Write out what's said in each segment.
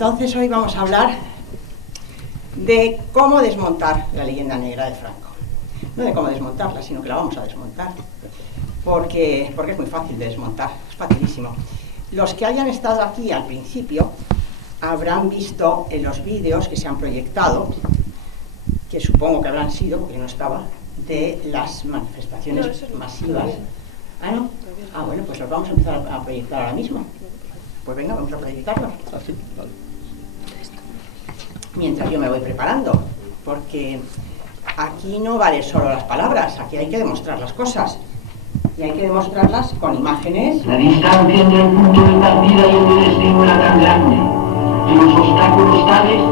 Entonces hoy vamos a hablar de cómo desmontar la leyenda negra de Franco. No de cómo desmontarla, sino que la vamos a desmontar, porque es muy fácil de desmontar, es facilísimo. Los que hayan estado aquí al principio habrán visto en los vídeos que se han proyectado, que supongo que habrán sido, porque no estaba, de las manifestaciones masivas. ¿Ah, no? Ah, bueno, pues los vamos a empezar a proyectar ahora mismo. Pues venga, vamos a proyectarlos. Mientras yo me voy preparando, porque aquí no vale solo las palabras, aquí hay que demostrar las cosas. Y hay que demostrarlas con imágenes. La distancia entre el punto de partida y el de destino era tan grande, y los obstáculos tales,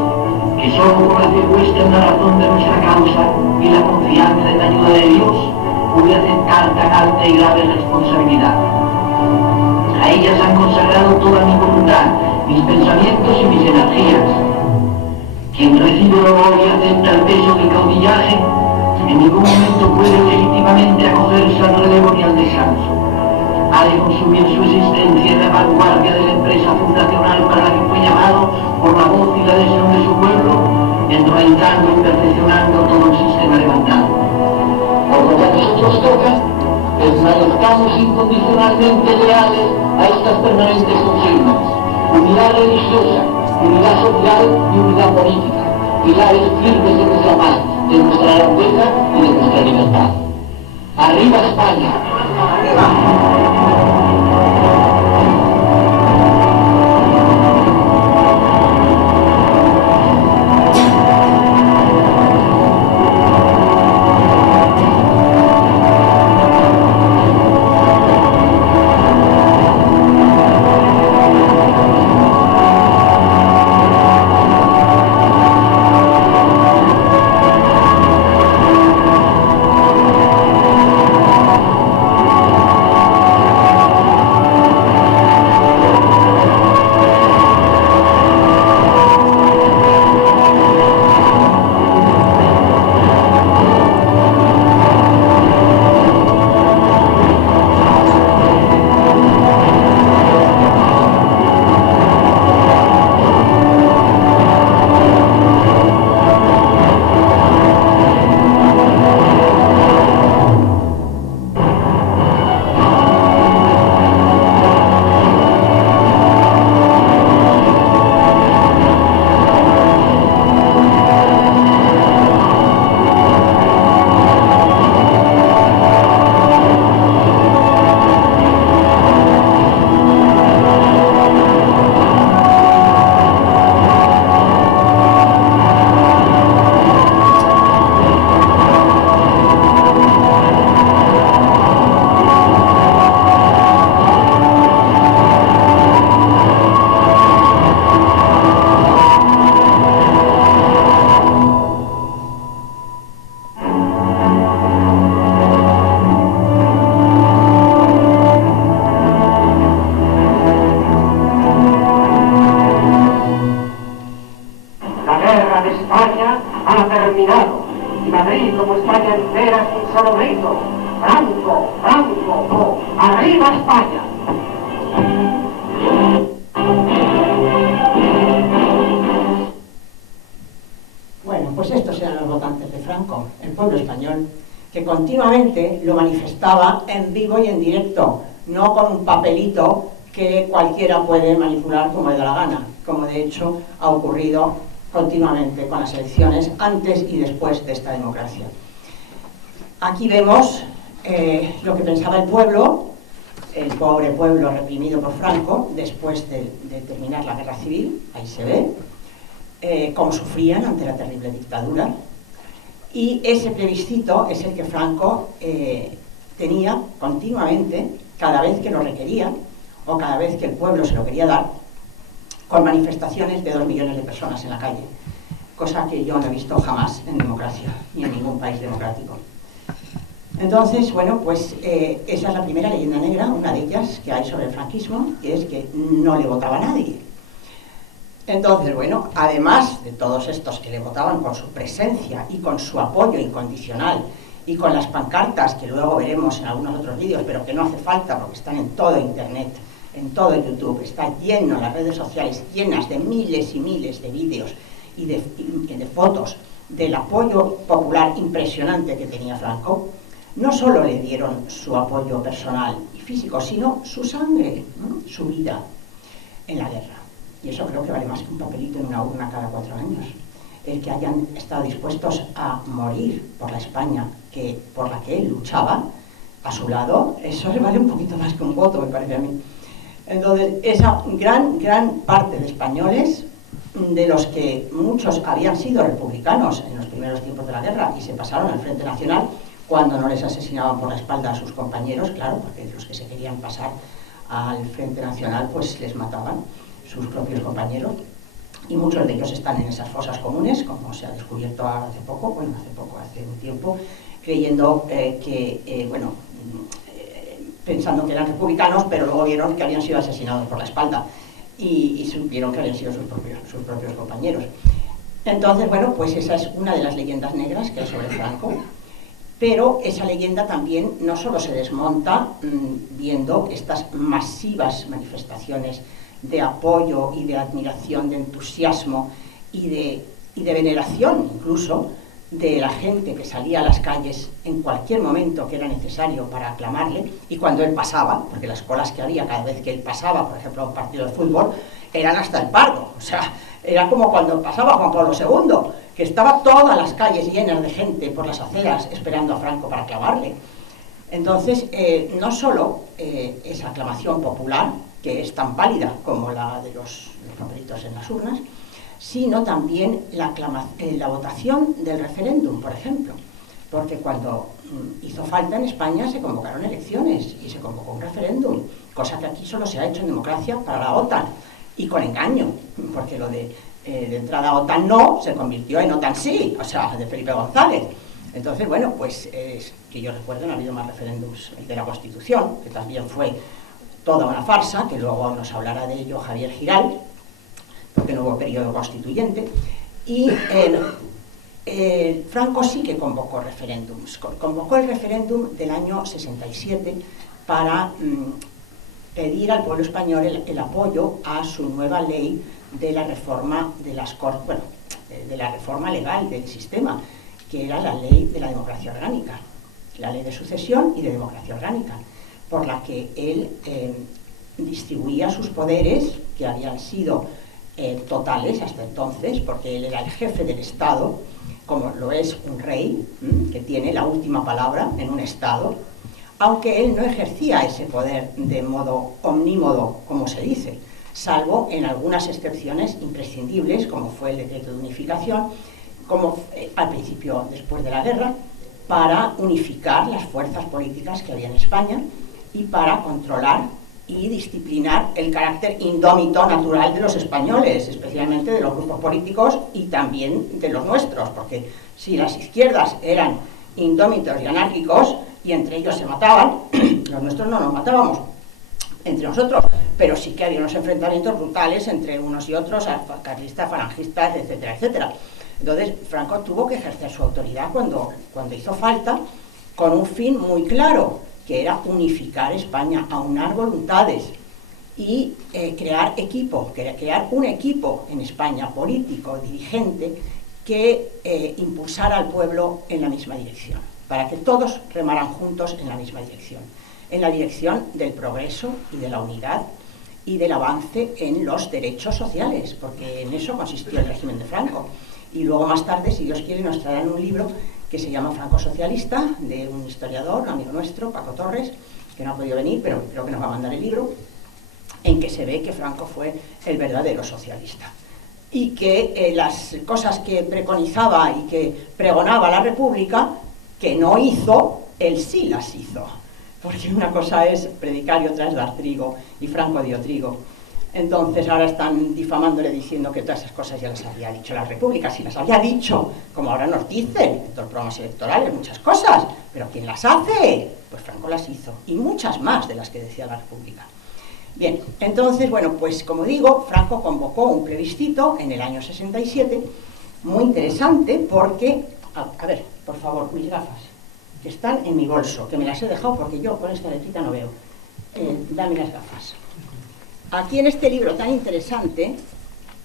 que solo por la fe puesta en la razón de nuestra causa y la confianza en la ayuda de Dios, pude aceptar tan alta y grave responsabilidad. A ellas han consagrado toda mi voluntad, mis pensamientos y mis energías. Quien recibe el honor y acepta el peso del caudillaje, en ningún momento puede legítimamente acogerse al relevo ni al descanso. Ha de consumir su existencia en la vanguardia de la empresa fundacional para la que fue llamado por la voz y la adhesión de su pueblo, enraizando y perfeccionando todo el sistema levantado. Por lo que a nosotros toca, permanezcamos incondicionalmente leales a estas permanentes consignas: unidad religiosa, unidad social y unidad política, pilares firmes de nuestra paz, de nuestra grandeza y de nuestra libertad. ¡Arriba España! ¡Arriba! Continuamente lo manifestaba en vivo y en directo, no con un papelito que cualquiera puede manipular como le da la gana, como de hecho ha ocurrido continuamente con las elecciones antes y después de esta democracia. Aquí vemos lo que pensaba el pueblo, el pobre pueblo reprimido por Franco después de terminar la guerra civil. Ahí se ve cómo sufrían ante la terrible dictadura. Y ese plebiscito es el que Franco tenía continuamente, cada vez que lo requería, o cada vez que el pueblo se lo quería dar, con manifestaciones de 2 millones de personas en la calle, cosa que yo no he visto jamás en democracia, ni en ningún país democrático. Entonces, bueno, pues esa es la primera leyenda negra, una de ellas que hay sobre el franquismo, que es que no le votaba a nadie. Entonces, bueno, además de todos estos que le votaban con su presencia y con su apoyo incondicional y con las pancartas que luego veremos en algunos otros vídeos, pero que no hace falta porque están en todo internet, en todo YouTube, está lleno, las redes sociales llenas de miles y miles de vídeos y de fotos del apoyo popular impresionante que tenía Franco. No solo le dieron su apoyo personal y físico, sino su sangre, ¿no? Su vida en la guerra. Y eso creo que vale más que un papelito en una urna cada 4 años. El que hayan estado dispuestos a morir por la España por la que él luchaba, a su lado, eso le vale un poquito más que un voto, me parece a mí. Entonces, esa gran parte de españoles, de los que muchos habían sido republicanos en los primeros tiempos de la guerra y se pasaron al Frente Nacional, cuando no les asesinaban por la espalda a sus compañeros, claro, porque los que se querían pasar al Frente Nacional, pues les mataban sus propios compañeros, y muchos de ellos están en esas fosas comunes, como se ha descubierto hace un tiempo, creyendo pensando que eran republicanos, pero luego vieron que habían sido asesinados por la espalda y supieron que habían sido sus propios compañeros. Entonces, bueno, pues esa es una de las leyendas negras que hay sobre Franco, pero esa leyenda también no solo se desmonta viendo estas masivas manifestaciones de apoyo y de admiración, de entusiasmo y de veneración incluso de la gente que salía a las calles en cualquier momento que era necesario para aclamarle, y cuando él pasaba, porque las colas que había cada vez que él pasaba, por ejemplo, a un partido de fútbol, eran hasta el pardo. O sea, era como cuando pasaba Juan Pablo II, que estaba todas las calles llenas de gente por las aceras esperando a Franco para aclamarle. Entonces, no solo esa aclamación popular, que es tan válida como la de los papelitos en las urnas, sino también la votación del referéndum, por ejemplo, porque cuando hizo falta en España se convocaron elecciones y se convocó un referéndum, cosa que aquí solo se ha hecho en democracia para la OTAN, y con engaño, porque lo de entrada a OTAN no se convirtió en OTAN sí, o sea, de Felipe González. Entonces, bueno, pues que yo recuerdo, no ha habido más referéndums. El de la Constitución, que también fue toda una farsa, que luego nos hablará de ello Javier Giral, porque no hubo periodo constituyente, y Franco sí que convocó referéndums. Convocó el referéndum del año 67 para pedir al pueblo español el apoyo a su nueva ley de la reforma de las Cortes, bueno, de la reforma legal del sistema, que era la ley de la democracia orgánica, la ley de sucesión y de democracia orgánica, por la que él distribuía sus poderes, que habían sido totales hasta entonces, porque él era el jefe del Estado, como lo es un rey, que tiene la última palabra en un Estado, aunque él no ejercía ese poder de modo omnímodo, como se dice, salvo en algunas excepciones imprescindibles, como fue el decreto de unificación, como al principio, después de la guerra, para unificar las fuerzas políticas que había en España y para controlar y disciplinar el carácter indómito natural de los españoles, especialmente de los grupos políticos y también de los nuestros, porque si las izquierdas eran indómitos y anárquicos y entre ellos se mataban, los nuestros no nos matábamos entre nosotros, pero sí que había unos enfrentamientos brutales entre unos y otros, carlistas, falangistas, etcétera, etcétera. Entonces Franco tuvo que ejercer su autoridad cuando hizo falta, con un fin muy claro, que era unificar España, aunar voluntades y crear un equipo en España político, dirigente, que impulsara al pueblo en la misma dirección, para que todos remaran juntos en la misma dirección, en la dirección del progreso y de la unidad y del avance en los derechos sociales, porque en eso consistió el régimen de Franco. Y luego más tarde, si Dios quiere, nos traerán un libro que se llama Franco Socialista, de un historiador, un amigo nuestro, Paco Torres, que no ha podido venir, pero creo que nos va a mandar el libro, en que se ve que Franco fue el verdadero socialista. Y que las cosas que preconizaba y que pregonaba la República, que no hizo, él sí las hizo. Porque una cosa es predicar y otra es dar trigo, y Franco dio trigo. Entonces ahora están difamándole diciendo que todas esas cosas ya las había dicho la República. Si las había dicho, como ahora nos dicen, en todos los programas electorales, muchas cosas, pero ¿quién las hace? Pues Franco las hizo, y muchas más de las que decía la República. Bien, entonces, bueno, pues como digo, Franco convocó un plebiscito en el año 67, muy interesante porque, a ver, por favor, mis gafas, que están en mi bolso, que me las he dejado porque yo con esta letrita no veo. Dame las gafas. aquí en este libro tan interesante,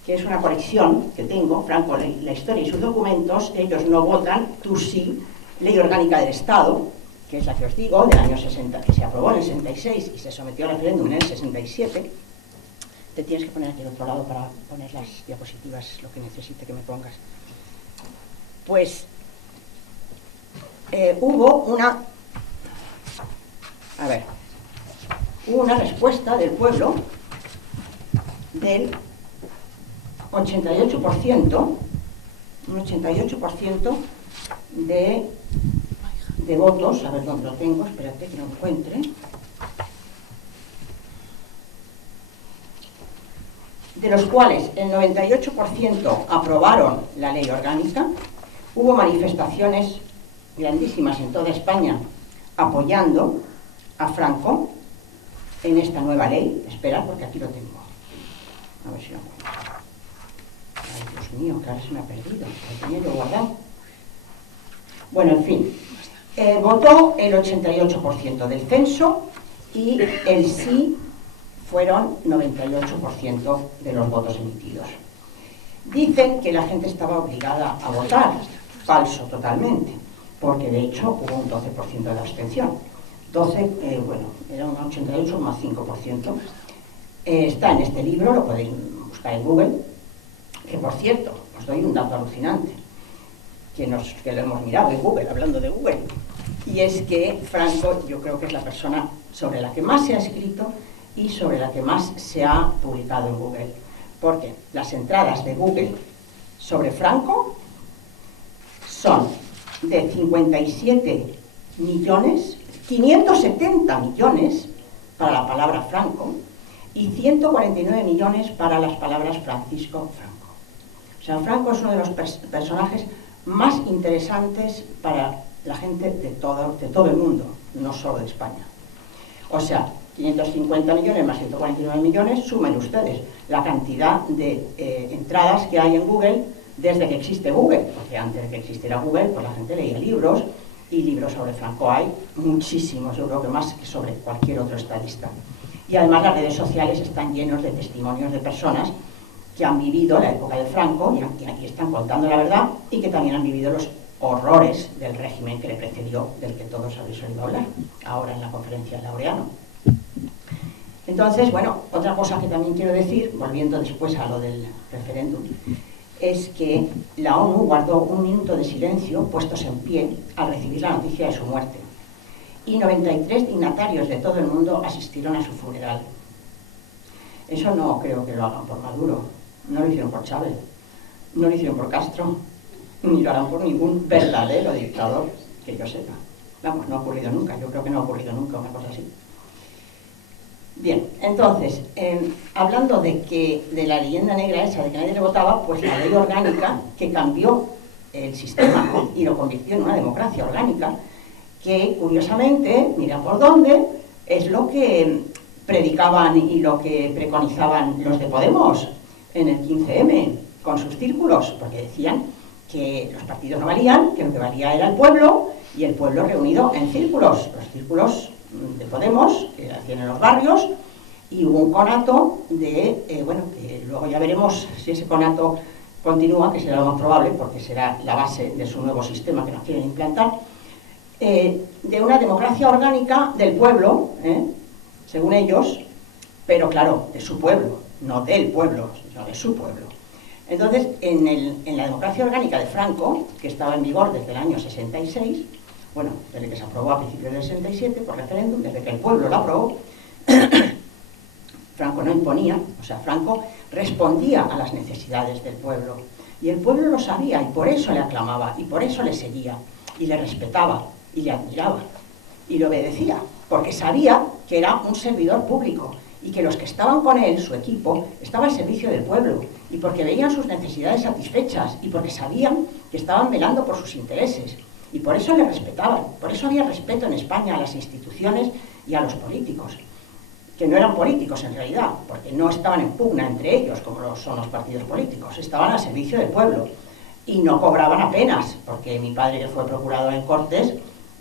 que es una colección que tengo, Franco, la historia y sus documentos, ellos no votan, tú sí, Ley Orgánica del Estado, que es la que os digo, del año 60, que se aprobó en el 66 y se sometió a referéndum en el 67. Te tienes que poner aquí al otro lado para poner las diapositivas, lo que necesite que me pongas. Pues hubo una respuesta del pueblo del 88%, un 88% de votos, a ver dónde lo tengo, espérate que lo encuentre, de los cuales el 98% aprobaron la ley orgánica. Hubo manifestaciones grandísimas en toda España apoyando a Franco en esta nueva ley. Espera, porque aquí lo tengo. A ver si lo encuentro. Ay, Dios mío, que ahora se me ha perdido. Lo tenía yo guardado. Bueno, en fin. Votó el 88% del censo y el sí fueron 98% de los votos emitidos. Dicen que la gente estaba obligada a votar. Falso totalmente, porque de hecho hubo un 12% de abstención. 12, bueno, era un 88 más 5%. Está en este libro, lo podéis buscar en Google, que por cierto, os doy un dato alucinante, que lo hemos mirado en Google, hablando de Google, y es que Franco yo creo que es la persona sobre la que más se ha escrito y sobre la que más se ha publicado en Google, porque las entradas de Google sobre Franco son de 57 millones, 570 millones para la palabra Franco y 149 millones para las palabras Francisco Franco. O sea, Franco es uno de los personajes más interesantes para la gente de todo el mundo, no solo de España. O sea, 550 millones más 149 millones, sumen ustedes la cantidad de entradas que hay en Google desde que existe Google, porque antes de que existiera Google, pues la gente leía libros, y libros sobre Franco hay muchísimos, yo creo que más que sobre cualquier otro estadista. Y además las redes sociales están llenos de testimonios de personas que han vivido la época de Franco, y aquí están contando la verdad, y que también han vivido los horrores del régimen que le precedió, del que todos habéis oído hablar, ahora en la conferencia de Laureano. Entonces, bueno, otra cosa que también quiero decir, volviendo después a lo del referéndum, es que la ONU guardó un minuto de silencio, puestos en pie, al recibir la noticia de su muerte. Y 93 dignatarios de todo el mundo asistieron a su funeral. Eso no creo que lo hagan por Maduro, no lo hicieron por Chávez, no lo hicieron por Castro, ni lo harán por ningún verdadero dictador que yo sepa. Vamos, no ha ocurrido nunca, yo creo que no ha ocurrido nunca una cosa así. Bien, entonces, hablando de la leyenda negra esa de que nadie le votaba, pues la ley orgánica que cambió el sistema y lo convirtió en una democracia orgánica, que curiosamente, mira por dónde, es lo que predicaban y lo que preconizaban los de Podemos en el 15M, con sus círculos, porque decían que los partidos no valían, que lo que valía era el pueblo, y el pueblo reunido en círculos, los círculos de Podemos, que hacían en los barrios, y hubo un conato de, bueno, que luego ya veremos si ese conato continúa, que será lo más probable, porque será la base de su nuevo sistema que nos quieren implantar, de una democracia orgánica del pueblo, según ellos, pero claro, de su pueblo, no del pueblo, sino de su pueblo. Entonces, en la democracia orgánica de Franco, que estaba en vigor desde el año 66, bueno, desde que se aprobó a principios del 67 por referéndum, desde que el pueblo lo aprobó, Franco no imponía, o sea, Franco respondía a las necesidades del pueblo, y el pueblo lo sabía, y por eso le aclamaba, y por eso le seguía, y le respetaba, y le admiraba, y le obedecía, porque sabía que era un servidor público, y que los que estaban con él, su equipo, estaba al servicio del pueblo, y porque veían sus necesidades satisfechas, y porque sabían que estaban velando por sus intereses, y por eso le respetaban. Por eso había respeto en España a las instituciones y a los políticos, que no eran políticos en realidad, porque no estaban en pugna entre ellos, como lo son los partidos políticos, estaban al servicio del pueblo, y no cobraban apenas, porque mi padre, que fue procurador en Cortes,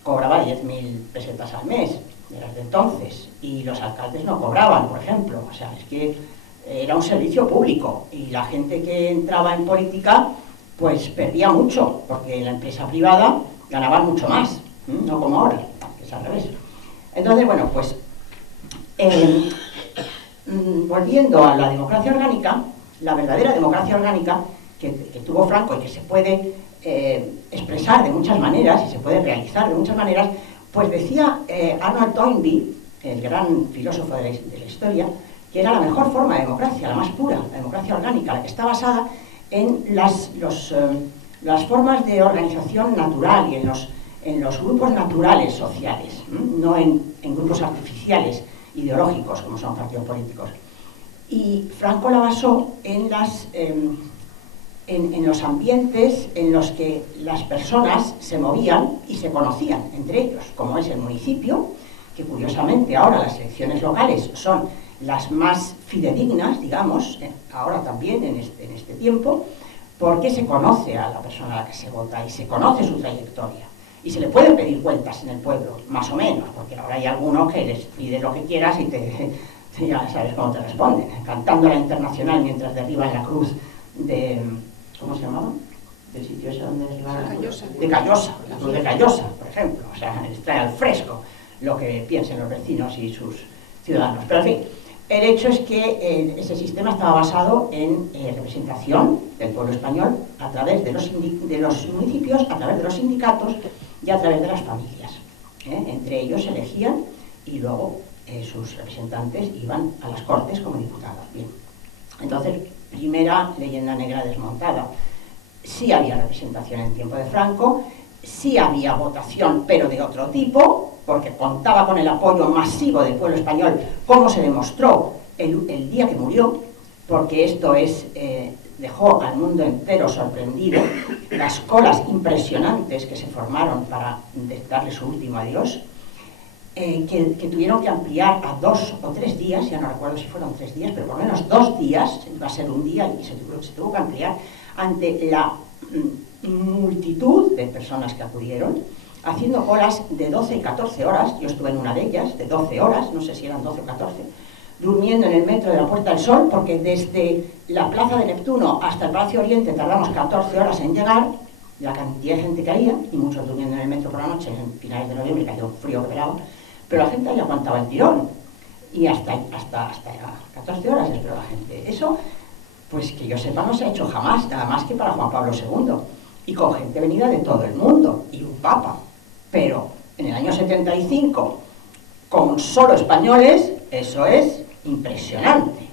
cobraba 10.000 pesetas al mes, de las de entonces, y los alcaldes no cobraban, por ejemplo. O sea, es que era un servicio público, y la gente que entraba en política pues perdía mucho, porque en la empresa privada ganaban mucho más, no como ahora, que es al revés. Entonces, bueno, pues volviendo a la democracia orgánica, la verdadera democracia orgánica que tuvo Franco y que se puede expresar de muchas maneras y se puede realizar de muchas maneras, pues decía Arnold Toynbee, el gran filósofo de la historia, que era la mejor forma de democracia, la más pura, la democracia orgánica, la que está basada en las formas de organización natural y en los grupos naturales sociales, no en grupos artificiales ideológicos como son partidos políticos. Y Franco la basó en los ambientes en los que las personas se movían y se conocían entre ellos, como es el municipio, que curiosamente ahora las elecciones locales son las más fidedignas, digamos, ahora también en este tiempo, porque se conoce a la persona a la que se vota y se conoce su trayectoria. Y se le pueden pedir cuentas en el pueblo, más o menos, porque ahora hay algunos que les pides lo que quieras y ya sabes cómo te responden, cantando la Internacional mientras derriban la cruz de... ¿cómo se llamaba? Del sitio ese donde derribaron la cruz. De Callosa, la cruz de Callosa, por ejemplo. O sea, les trae al fresco lo que piensen los vecinos y sus ciudadanos. Pero en fin, el hecho es que ese sistema estaba basado en representación del pueblo español a través de los municipios, a través de los sindicatos y a través de las familias. Entre ellos se elegían y luego sus representantes iban a las Cortes como diputados. Bien. Entonces, primera leyenda negra desmontada. Sí había representación en tiempo de Franco, sí había votación, pero de otro tipo, porque contaba con el apoyo masivo del pueblo español, como se demostró el día que murió, porque esto dejó al mundo entero sorprendido, las colas impresionantes que se formaron para darle su último adiós, que tuvieron que ampliar a 2 o 3 días, ya no recuerdo si fueron 3 días, pero por lo menos 2 días, va a ser un día y se tuvo que ampliar ante la multitud de personas que acudieron, haciendo colas de 12 y 14 horas, yo estuve en una de ellas, de 12 horas, no sé si eran 12 o 14, durmiendo en el metro de la Puerta del Sol, porque desde la Plaza de Neptuno hasta el Palacio Oriente tardamos 14 horas en llegar, la cantidad de gente que había, y muchos durmiendo en el metro por la noche, en finales de noviembre, que hacía un frío que pelaba, pero la gente ahí aguantaba el tirón, y hasta 14 horas esperó la gente. Eso, pues que yo sepa, no se ha hecho jamás, nada más que para Juan Pablo II, y con gente venida de todo el mundo, y un papa. Pero en el año 75, con solo españoles, eso es impresionante.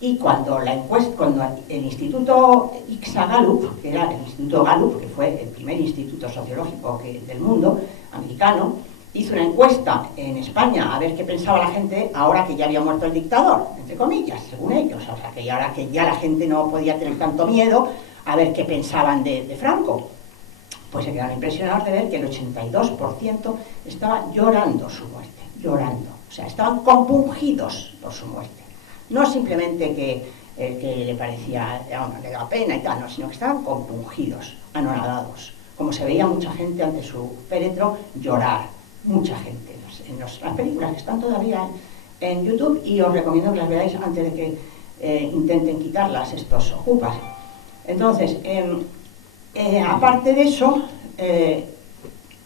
Y cuando el Instituto Ipsa Gallup, que era el Instituto Gallup, que fue el primer instituto sociológico del mundo, americano, hizo una encuesta en España a ver qué pensaba la gente ahora que ya había muerto el dictador, entre comillas, según ellos, o sea, que ahora que ya la gente no podía tener tanto miedo, a ver qué pensaban de Franco. Pues se quedaron impresionados de ver que el 82% estaba llorando su muerte, llorando. O sea, estaban compungidos por su muerte. No simplemente que le parecía, le daba pena y tal, no, sino que estaban compungidos, anonadados. Como se veía mucha gente ante su féretro llorar, mucha gente. En las películas que están todavía en YouTube, y os recomiendo que las veáis antes de que intenten quitarlas estos ocupas. Entonces, aparte de eso,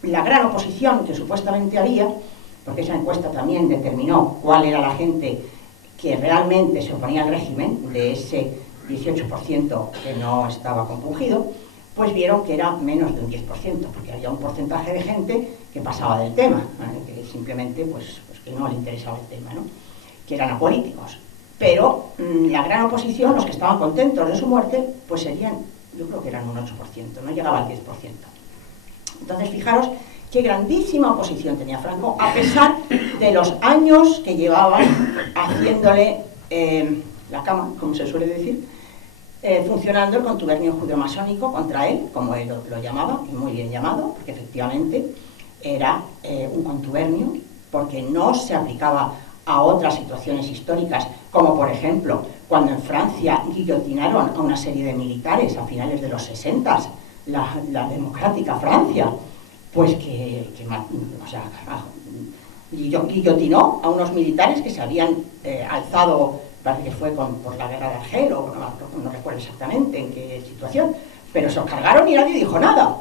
la gran oposición que supuestamente había, porque esa encuesta también determinó cuál era la gente que realmente se oponía al régimen, de ese 18% que no estaba compungido, pues vieron que era menos de un 10%, porque había un porcentaje de gente que pasaba del tema, que simplemente pues que no le interesaba el tema, ¿no? Que eran apolíticos. Pero la gran oposición, los que estaban contentos de su muerte, pues serían, yo creo que eran un 8%, no llegaba al 10%. Entonces, fijaros qué grandísima oposición tenía Franco, a pesar de los años que llevaban haciéndole la cama, como se suele decir, funcionando el contubernio judeomasónico contra él, como él lo llamaba, y muy bien llamado, porque efectivamente era un contubernio, porque no se aplicaba a otras situaciones históricas, como por ejemplo, cuando en Francia guillotinaron a una serie de militares a finales de los 60, la democrática Francia, pues guillotinó a unos militares que se habían alzado, parece que fue por la guerra de Argel, o no recuerdo exactamente en qué situación, pero se los cargaron y nadie dijo nada.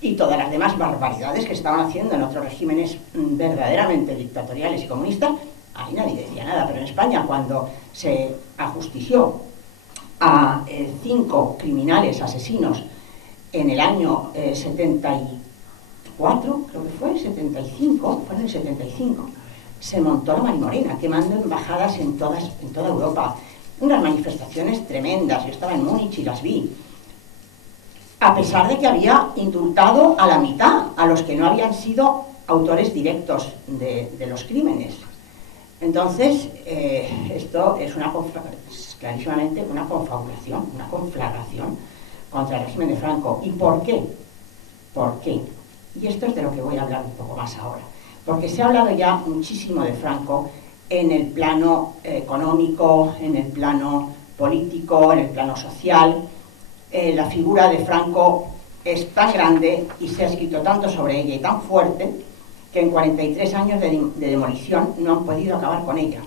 Y todas las demás barbaridades que estaban haciendo en otros regímenes verdaderamente dictatoriales y comunistas, ahí nadie decía nada. Pero en España, cuando se ajustició a 5 criminales asesinos en el año 74, creo que fue, 75, fue en el 75, se montó la Marimorena, quemando embajadas en toda Europa. Unas manifestaciones tremendas, yo estaba en Múnich y las vi. A pesar de que había indultado a la mitad, a los que no habían sido autores directos de los crímenes. Entonces, esto es clarísimamente una confabulación, una conflagración contra el régimen de Franco. ¿Y por qué? ¿Por qué? Y esto es de lo que voy a hablar un poco más ahora. Porque se ha hablado ya muchísimo de Franco en el plano económico, en el plano político, en el plano social. La figura de Franco es tan grande y se ha escrito tanto sobre ella y tan fuerte que en 43 años de demolición no han podido acabar con ella.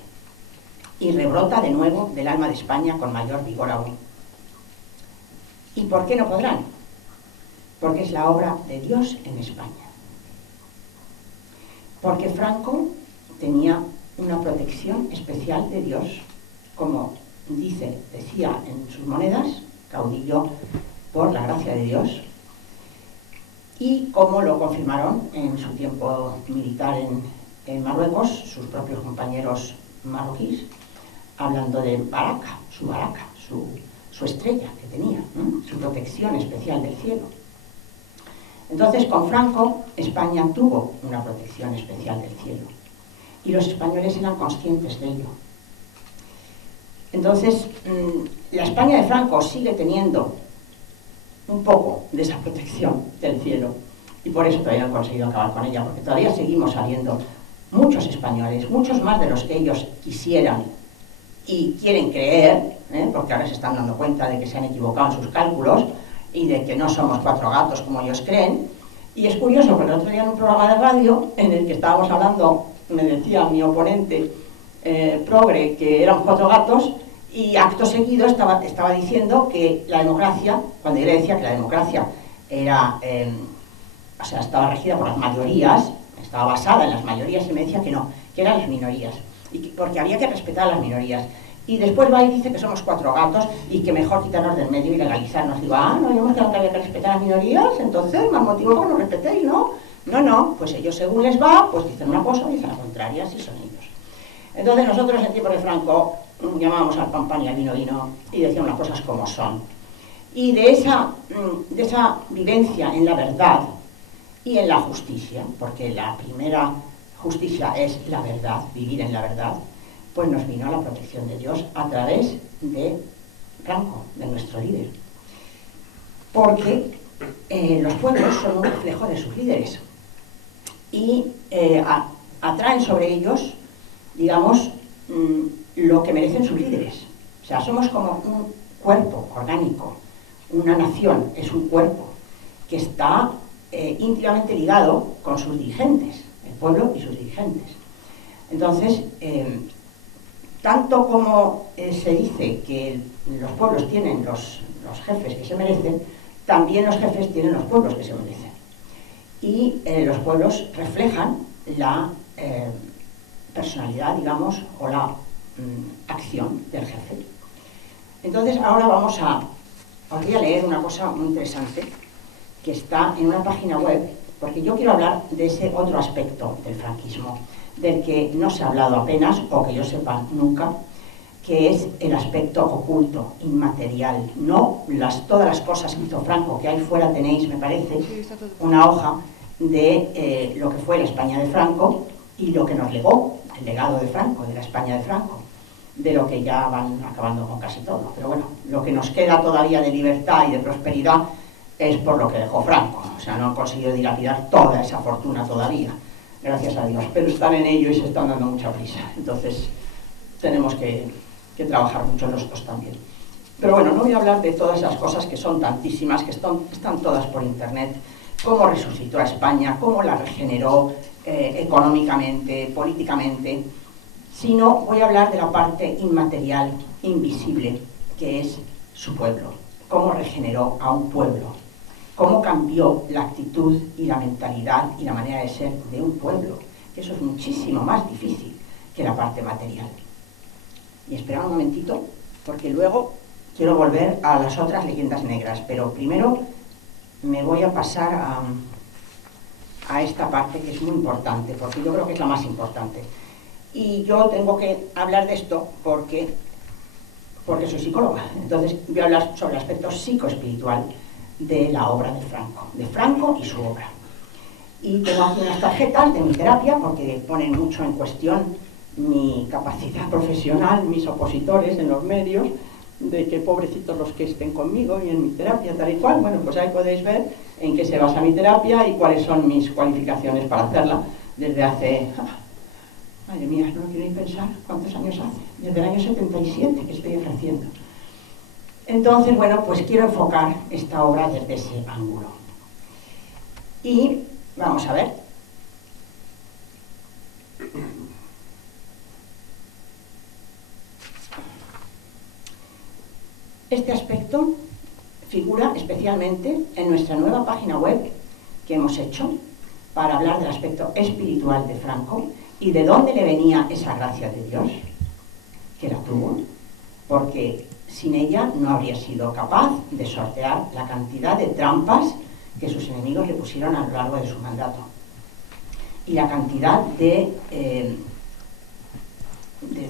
Y rebrota de nuevo del alma de España con mayor vigor aún. ¿Y por qué no podrán? Porque es la obra de Dios en España. Porque Franco tenía una protección especial de Dios, como decía en sus monedas, caudillo por la gracia de Dios, y como lo confirmaron en su tiempo militar en Marruecos, sus propios compañeros marroquíes, hablando de Baraka, su estrella que tenía, su protección especial del cielo. Entonces, con Franco, España tuvo una protección especial del cielo, y los españoles eran conscientes de ello. Entonces, la España de Franco sigue teniendo un poco de esa protección del cielo, y por eso todavía no han conseguido acabar con ella, porque todavía seguimos saliendo muchos españoles, muchos más de los que ellos quisieran y quieren creer, porque ahora se están dando cuenta de que se han equivocado en sus cálculos y de que no somos 4 gatos como ellos creen. Y es curioso, porque el otro día en un programa de radio en el que estábamos hablando, me decía mi oponente progre que eran 4 gatos, y acto seguido estaba diciendo que la democracia, cuando yo le decía que la democracia era, estaba regida por las mayorías, estaba basada en las mayorías, y me decía que no, que eran las minorías, porque había que respetar a las minorías. Y después va y dice que somos 4 gatos y que mejor quitarnos del medio y legalizarnos. Digo, no habíamos quedado que había que respetar a las minorías, entonces más motivo para que nos respetéis, ¿no? No, pues ellos según les va, pues dicen una cosa o dicen la contraria, si son ellos. Entonces nosotros en tiempos de Franco llamábamos al pan pan y al vino vino y decíamos las cosas como son. Y de esa vivencia en la verdad y en la justicia, porque la primera justicia es la verdad, vivir en la verdad, pues nos vino la protección de Dios a través de Franco, de nuestro líder. Porque los pueblos son un reflejo de sus líderes y atraen sobre ellos, digamos, lo que merecen sus líderes. O sea, somos como un cuerpo orgánico. Una nación es un cuerpo que está íntimamente ligado con sus dirigentes, el pueblo y sus dirigentes. Entonces, tanto como se dice que los pueblos tienen los jefes que se merecen, también los jefes tienen los pueblos que se merecen. Y los pueblos reflejan la personalidad, digamos, o la acción del jefe. Entonces, ahora os voy a leer una cosa muy interesante que está en una página web, porque yo quiero hablar de ese otro aspecto del franquismo, del que no se ha hablado apenas, o que yo sepa nunca, que es el aspecto oculto, inmaterial, no todas las cosas que hizo Franco, que ahí fuera tenéis, me parece, una hoja de lo que fue la España de Franco y lo que nos legó, el legado de Franco, de la España de Franco, de lo que ya van acabando con casi todo. Pero bueno, lo que nos queda todavía de libertad y de prosperidad es por lo que dejó Franco. O sea, no han conseguido dilapidar toda esa fortuna todavía, gracias a Dios, pero están en ello y se están dando mucha prisa. Entonces, tenemos que trabajar mucho nosotros también. Pero bueno, no voy a hablar de todas esas cosas que son tantísimas, que están todas por internet, cómo resucitó a España, cómo la regeneró económicamente, políticamente, sino voy a hablar de la parte inmaterial, invisible, que es su pueblo, cómo regeneró a un pueblo, cómo cambió la actitud y la mentalidad y la manera de ser de un pueblo, que eso es muchísimo más difícil que la parte material. Y esperad un momentito, porque luego quiero volver a las otras leyendas negras, pero primero me voy a pasar a esta parte que es muy importante, porque yo creo que es la más importante. Y yo tengo que hablar de esto porque soy psicóloga, entonces voy a hablar sobre el aspecto psicoespiritual de la obra de Franco y su obra. Y tengo aquí unas tarjetas de mi terapia, porque ponen mucho en cuestión mi capacidad profesional, mis opositores en los medios, de que pobrecitos los que estén conmigo y en mi terapia, tal y cual. Bueno, pues ahí podéis ver en qué se basa mi terapia y cuáles son mis cualificaciones para hacerla desde hace... Madre mía, no quiero ni pensar cuántos años hace. Desde el año 77 que estoy ejerciendo. Entonces, bueno, pues quiero enfocar esta obra desde ese ángulo. Y vamos a ver. Este aspecto figura especialmente en nuestra nueva página web que hemos hecho para hablar del aspecto espiritual de Franco y de dónde le venía esa gracia de Dios, que la tuvo, porque sin ella no habría sido capaz de sortear la cantidad de trampas que sus enemigos le pusieron a lo largo de su mandato y la cantidad de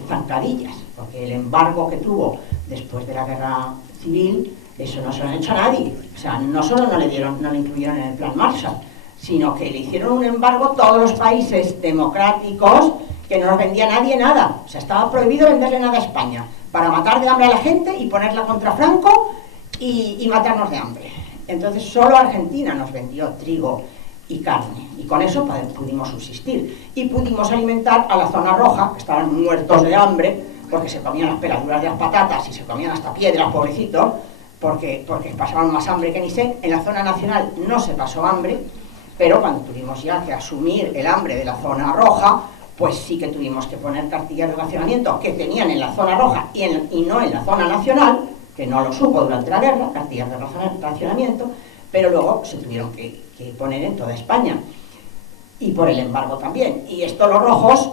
zancadillas, porque el embargo que tuvo después de la guerra civil, eso no se lo han hecho a nadie. O sea, no solo no le incluyeron en el plan Marshall, sino que le hicieron un embargo todos los países democráticos, que no nos vendía nadie nada. O sea, estaba prohibido venderle nada a España, para matar de hambre a la gente y ponerla contra Franco y matarnos de hambre. Entonces solo Argentina nos vendió trigo y carne, y con eso pudimos subsistir. Y pudimos alimentar a la zona roja, que estaban muertos de hambre, porque se comían las peladuras de las patatas y se comían hasta piedras, pobrecitos, porque pasaban más hambre que ni sé. En la zona nacional no se pasó hambre, pero cuando tuvimos ya que asumir el hambre de la zona roja, pues sí que tuvimos que poner cartillas de racionamiento que tenían en la zona roja y no en la zona nacional, que no lo supo durante la guerra, cartillas de racionamiento, pero luego se tuvieron que poner en toda España, y por el embargo también. Y esto los rojos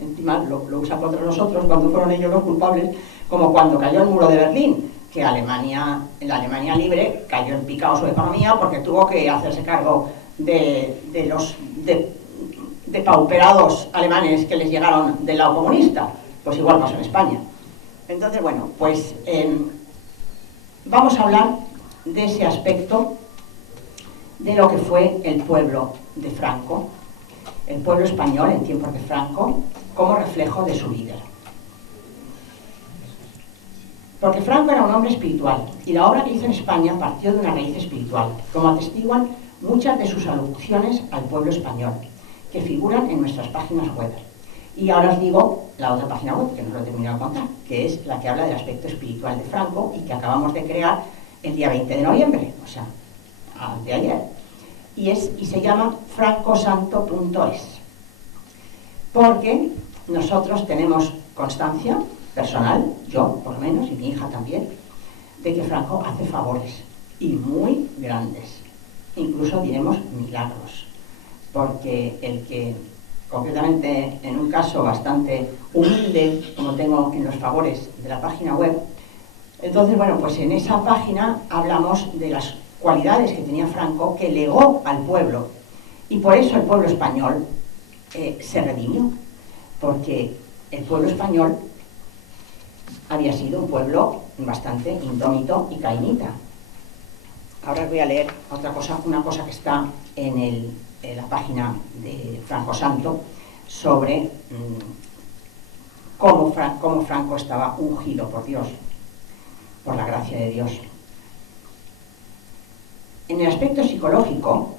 encima lo usan contra nosotros cuando fueron ellos los culpables, como cuando cayó el muro de Berlín, que Alemania, en la Alemania libre cayó en picado su economía porque tuvo que hacerse cargo de los depauperados alemanes que les llegaron del lado comunista. Pues igual pasó en España. Entonces, bueno, pues vamos a hablar de ese aspecto de lo que fue el pueblo de Franco, el pueblo español en tiempos de Franco, como reflejo de su líder. Porque Franco era un hombre espiritual, y la obra que hizo en España partió de una raíz espiritual, como atestiguan muchas de sus alusiones al pueblo español, que figuran en nuestras páginas web. Y ahora os digo la otra página web, que no lo he terminado de contar, que es la que habla del aspecto espiritual de Franco y que acabamos de crear el día 20 de noviembre, o sea, de ayer. Y se llama francosanto.es. Porque nosotros tenemos constancia personal, yo por lo menos, y mi hija también, de que Franco hace favores, y muy grandes, incluso diremos milagros, porque el que, concretamente en un caso bastante humilde, como tengo en los favores de la página web, entonces, bueno, pues en esa página hablamos de las cualidades que tenía Franco, que legó al pueblo, y por eso el pueblo español se redimió, porque el pueblo español había sido un pueblo bastante indómito y cainita. Ahora os voy a leer otra cosa, una cosa que está en la página de Franco Santo sobre cómo Franco estaba ungido por Dios, por la gracia de Dios. En el aspecto psicológico,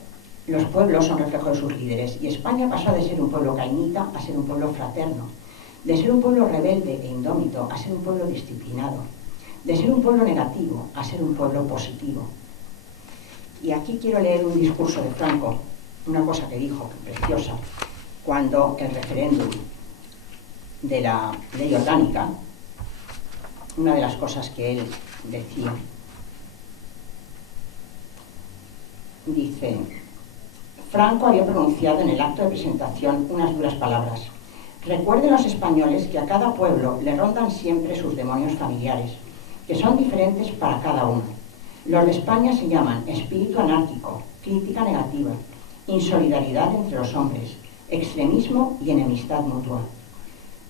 los pueblos son reflejo de sus líderes, y España pasó de ser un pueblo cainita a ser un pueblo fraterno, de ser un pueblo rebelde e indómito a ser un pueblo disciplinado, de ser un pueblo negativo a ser un pueblo positivo. Y aquí quiero leer un discurso de Franco, una cosa que dijo, preciosa, cuando el referéndum de la ley orgánica, una de las cosas que él decía, dice: Franco había pronunciado en el acto de presentación unas duras palabras. Recuerden los españoles que a cada pueblo le rondan siempre sus demonios familiares, que son diferentes para cada uno. Los de España se llaman espíritu anárquico, crítica negativa, insolidaridad entre los hombres, extremismo y enemistad mutua.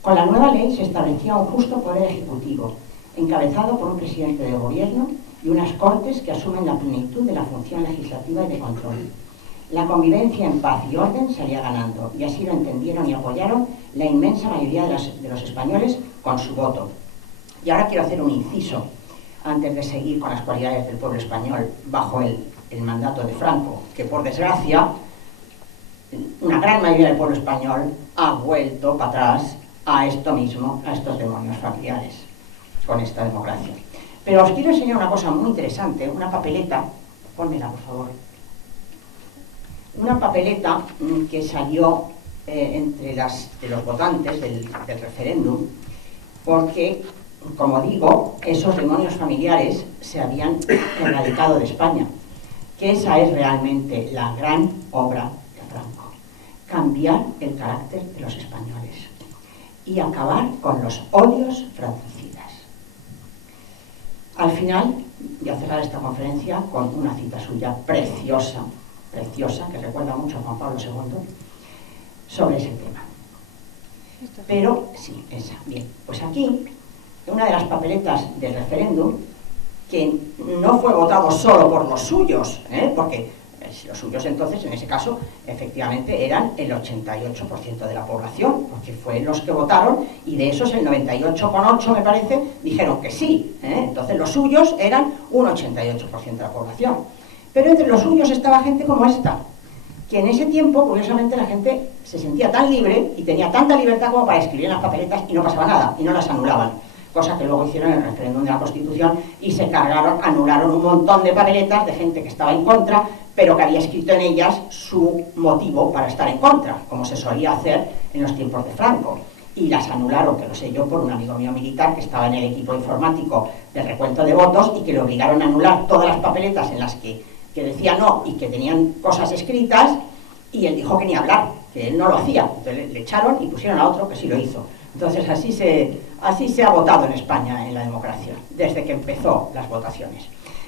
Con la nueva ley se establecía un justo poder ejecutivo, encabezado por un presidente de gobierno y unas cortes que asumen la plenitud de la función legislativa y de control. La convivencia en paz y orden salía ganando, y así lo entendieron y apoyaron la inmensa mayoría de los españoles con su voto. Y ahora quiero hacer un inciso, antes de seguir con las cualidades del pueblo español bajo el mandato de Franco, que por desgracia una gran mayoría del pueblo español ha vuelto para atrás a esto mismo, a estos demonios familiares, con esta democracia. Pero os quiero enseñar una cosa muy interesante, una papeleta, pónmela por favor, una papeleta que salió entre de los votantes del referéndum, porque, como digo, esos demonios familiares se habían erradicado de España, que esa es realmente la gran obra de Franco: cambiar el carácter de los españoles y acabar con los odios fratricidas. Al final, voy a cerrar esta conferencia con una cita suya preciosa, que recuerda mucho a Juan Pablo II, sobre ese tema. Pero, sí, esa, bien, pues aquí, una de las papeletas del referéndum, que no fue votado solo por los suyos, porque los suyos entonces, en ese caso, efectivamente eran el 88% de la población, porque fue los que votaron, y de esos el 98,8% me parece, dijeron que sí, entonces los suyos eran un 88% de la población. Pero entre los suyos estaba gente como esta, que en ese tiempo, curiosamente, la gente se sentía tan libre y tenía tanta libertad como para escribir en las papeletas y no pasaba nada, y no las anulaban. Cosa que luego hicieron en el referéndum de la Constitución y se cargaron, anularon un montón de papeletas de gente que estaba en contra, pero que había escrito en ellas su motivo para estar en contra, como se solía hacer en los tiempos de Franco. Y las anularon, que lo sé yo, por un amigo mío militar que estaba en el equipo informático del recuento de votos y que le obligaron a anular todas las papeletas en las que decía no y que tenían cosas escritas, y él dijo que ni hablar, que él no lo hacía. Entonces le echaron y pusieron a otro que sí lo hizo. Entonces así se ha votado en España en la democracia, desde que empezó las votaciones.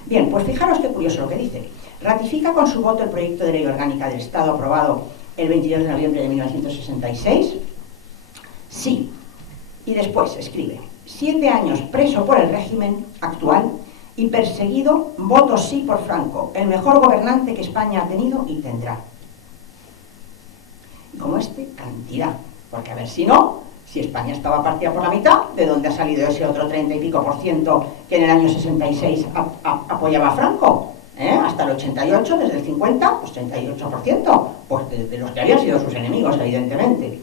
Bien, pues fijaros qué curioso lo que dice. Ratifica con su voto el proyecto de ley orgánica del Estado aprobado el 22 de noviembre de 1966. Sí. Y después escribe: 7 años preso por el régimen actual y perseguido, voto sí por Franco, el mejor gobernante que España ha tenido y tendrá. Y como cantidad, porque a ver si España estaba partida por la mitad, ¿de dónde ha salido ese otro 30 y pico % que en el año 66 apoyaba a Franco? Hasta el 88, desde el 50, pues 38%, pues de los que habían sido sus enemigos, evidentemente.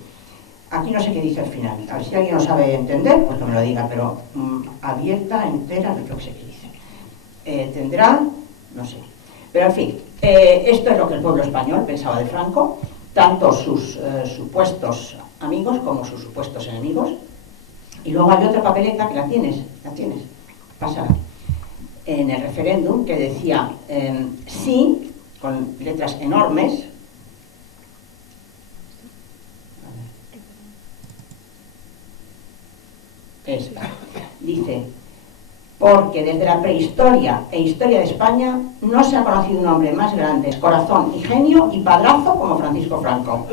Aquí no sé qué dice al final, a ver si alguien lo sabe entender, pues que me lo diga, pero abierta, entera, no creo que sé qué dice. Tendrá, no sé. Pero en fin, esto es lo que el pueblo español pensaba de Franco, tanto sus supuestos amigos como sus supuestos enemigos. Y luego hay otra papeleta que la tienes, pásala, en el referéndum, que decía sí, con letras enormes. Esta dice: porque desde la prehistoria e historia de España no se ha conocido un hombre más grande, corazón y genio y padrazo como Francisco Franco.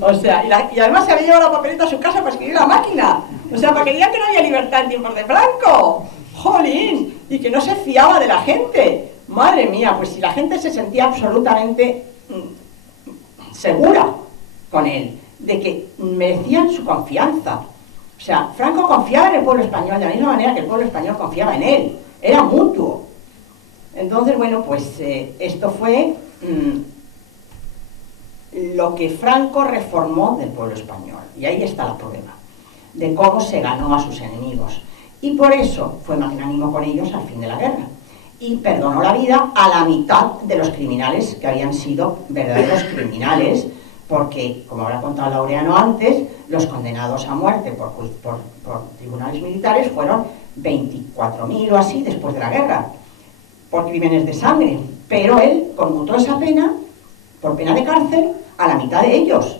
O sea, y además se había llevado la papeleta a su casa para escribir la máquina. O sea, para que digan que no había libertad en tiempos de Franco. ¡Jolín! Y que no se fiaba de la gente. Madre mía, pues si la gente se sentía absolutamente segura con él, de que merecían su confianza. O sea, Franco confiaba en el pueblo español de la misma manera que el pueblo español confiaba en él. Era mutuo. Entonces, bueno, pues esto fue lo que Franco reformó del pueblo español. Y ahí está la prueba de cómo se ganó a sus enemigos. Y por eso fue magnánimo con ellos al fin de la guerra. y perdonó la vida a la mitad de los criminales que habían sido verdaderos criminales, porque, como habrá contado Laureano antes, los condenados a muerte por tribunales militares fueron 24.000 o así después de la guerra, por crímenes de sangre, pero él conmutó esa pena, por pena de cárcel, a la mitad de ellos,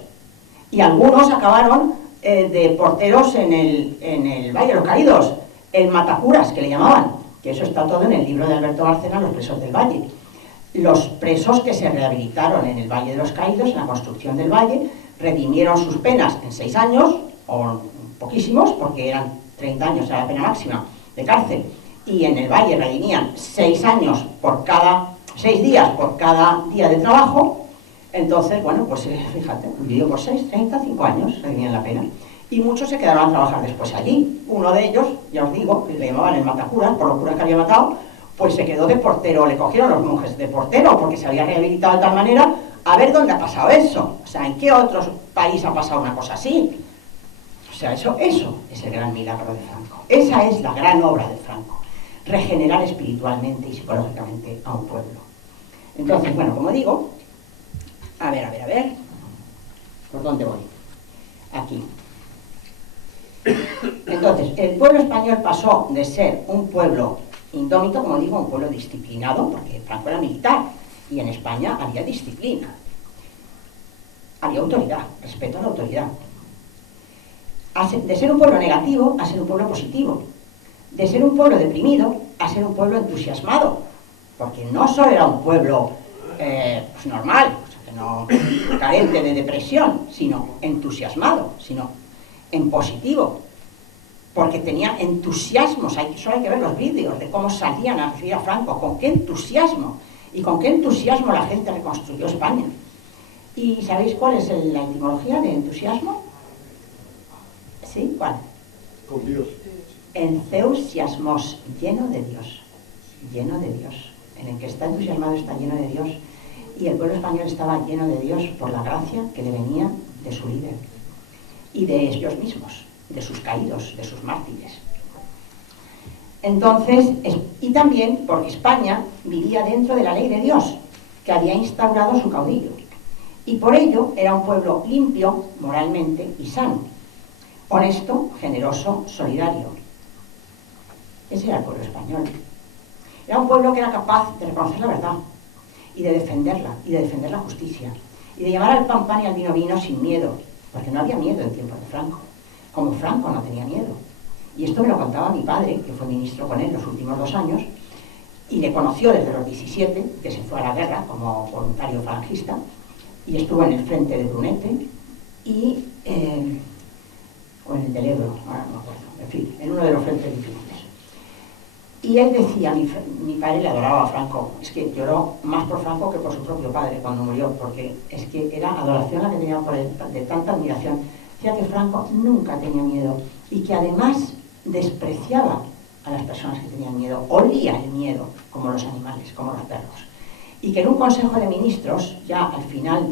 y algunos acabaron de porteros en el Valle de los Caídos, el matacuras, que le llamaban, que eso está todo en el libro de Alberto Bárcena, Los presos del Valle. Los presos que se rehabilitaron en el Valle de los Caídos, en la construcción del Valle, redimieron sus penas en 6 años, o poquísimos, porque eran 30 años, era la pena máxima de cárcel, y en el Valle redimían 6 años por cada, 6 días por cada día de trabajo. Entonces, bueno, pues fíjate, dividido por 6, 35 años redimían la pena. Y muchos se quedaron a trabajar después allí. Uno de ellos, ya os digo, que le llamaban el matacuras, por los curas que había matado, pues se quedó de portero, le cogieron los monjes de portero, porque se había rehabilitado de tal manera. A ver dónde ha pasado eso. O sea, ¿en qué otro país ha pasado una cosa así? O sea, eso es el gran milagro de Franco. Esa es la gran obra de Franco. Regenerar espiritualmente y psicológicamente a un pueblo. Entonces, bueno, como digo, a ver, ¿por dónde voy? Aquí. Entonces, el pueblo español pasó de ser un pueblo indómito, como digo, a un pueblo disciplinado, porque Franco era militar, y en España había disciplina, había autoridad, respeto a la autoridad. De ser un pueblo negativo a ser un pueblo positivo, de ser un pueblo deprimido a ser un pueblo entusiasmado, porque no solo era un pueblo pues normal, o sea, que no carente de depresión, sino entusiasmado, sino en positivo, porque tenía entusiasmos. Solo hay que ver los vídeos de cómo salían a recibir a Franco, con qué entusiasmo, y con qué entusiasmo la gente reconstruyó España. ¿Y sabéis cuál es la etimología de entusiasmo? ¿Sí? ¿Cuál? Con Dios. Entusiasmos, lleno de Dios, lleno de Dios. En el que está entusiasmado está lleno de Dios, y el pueblo español estaba lleno de Dios por la gracia que le venía de su líder y de ellos mismos, de sus caídos, de sus mártires. Entonces, y también porque España vivía dentro de la ley de Dios que había instaurado su caudillo, y por ello era un pueblo limpio moralmente y sano, honesto, generoso, solidario. Ese era el pueblo español. Era un pueblo que era capaz de reconocer la verdad y de defenderla, y de defender la justicia, y de llamar al pan pan y al vino vino sin miedo, porque no había miedo en tiempos de Franco, como Franco no tenía miedo. Y esto me lo contaba mi padre, que fue ministro con él los últimos 2 años, y le conoció desde los 17, que se fue a la guerra como voluntario falangista, y estuvo en el frente de Brunete, y o en el del Ebro, ahora no me acuerdo, en fin, en uno de los frentes difíciles. Y él decía, mi padre le adoraba a Franco, es que lloró más por Franco que por su propio padre cuando murió, porque es que era adoración la que tenía por él, de tanta admiración. Decía que Franco nunca tenía miedo, y que además despreciaba a las personas que tenían miedo, olía el miedo como los animales, como los perros. Y que en un consejo de ministros, ya al final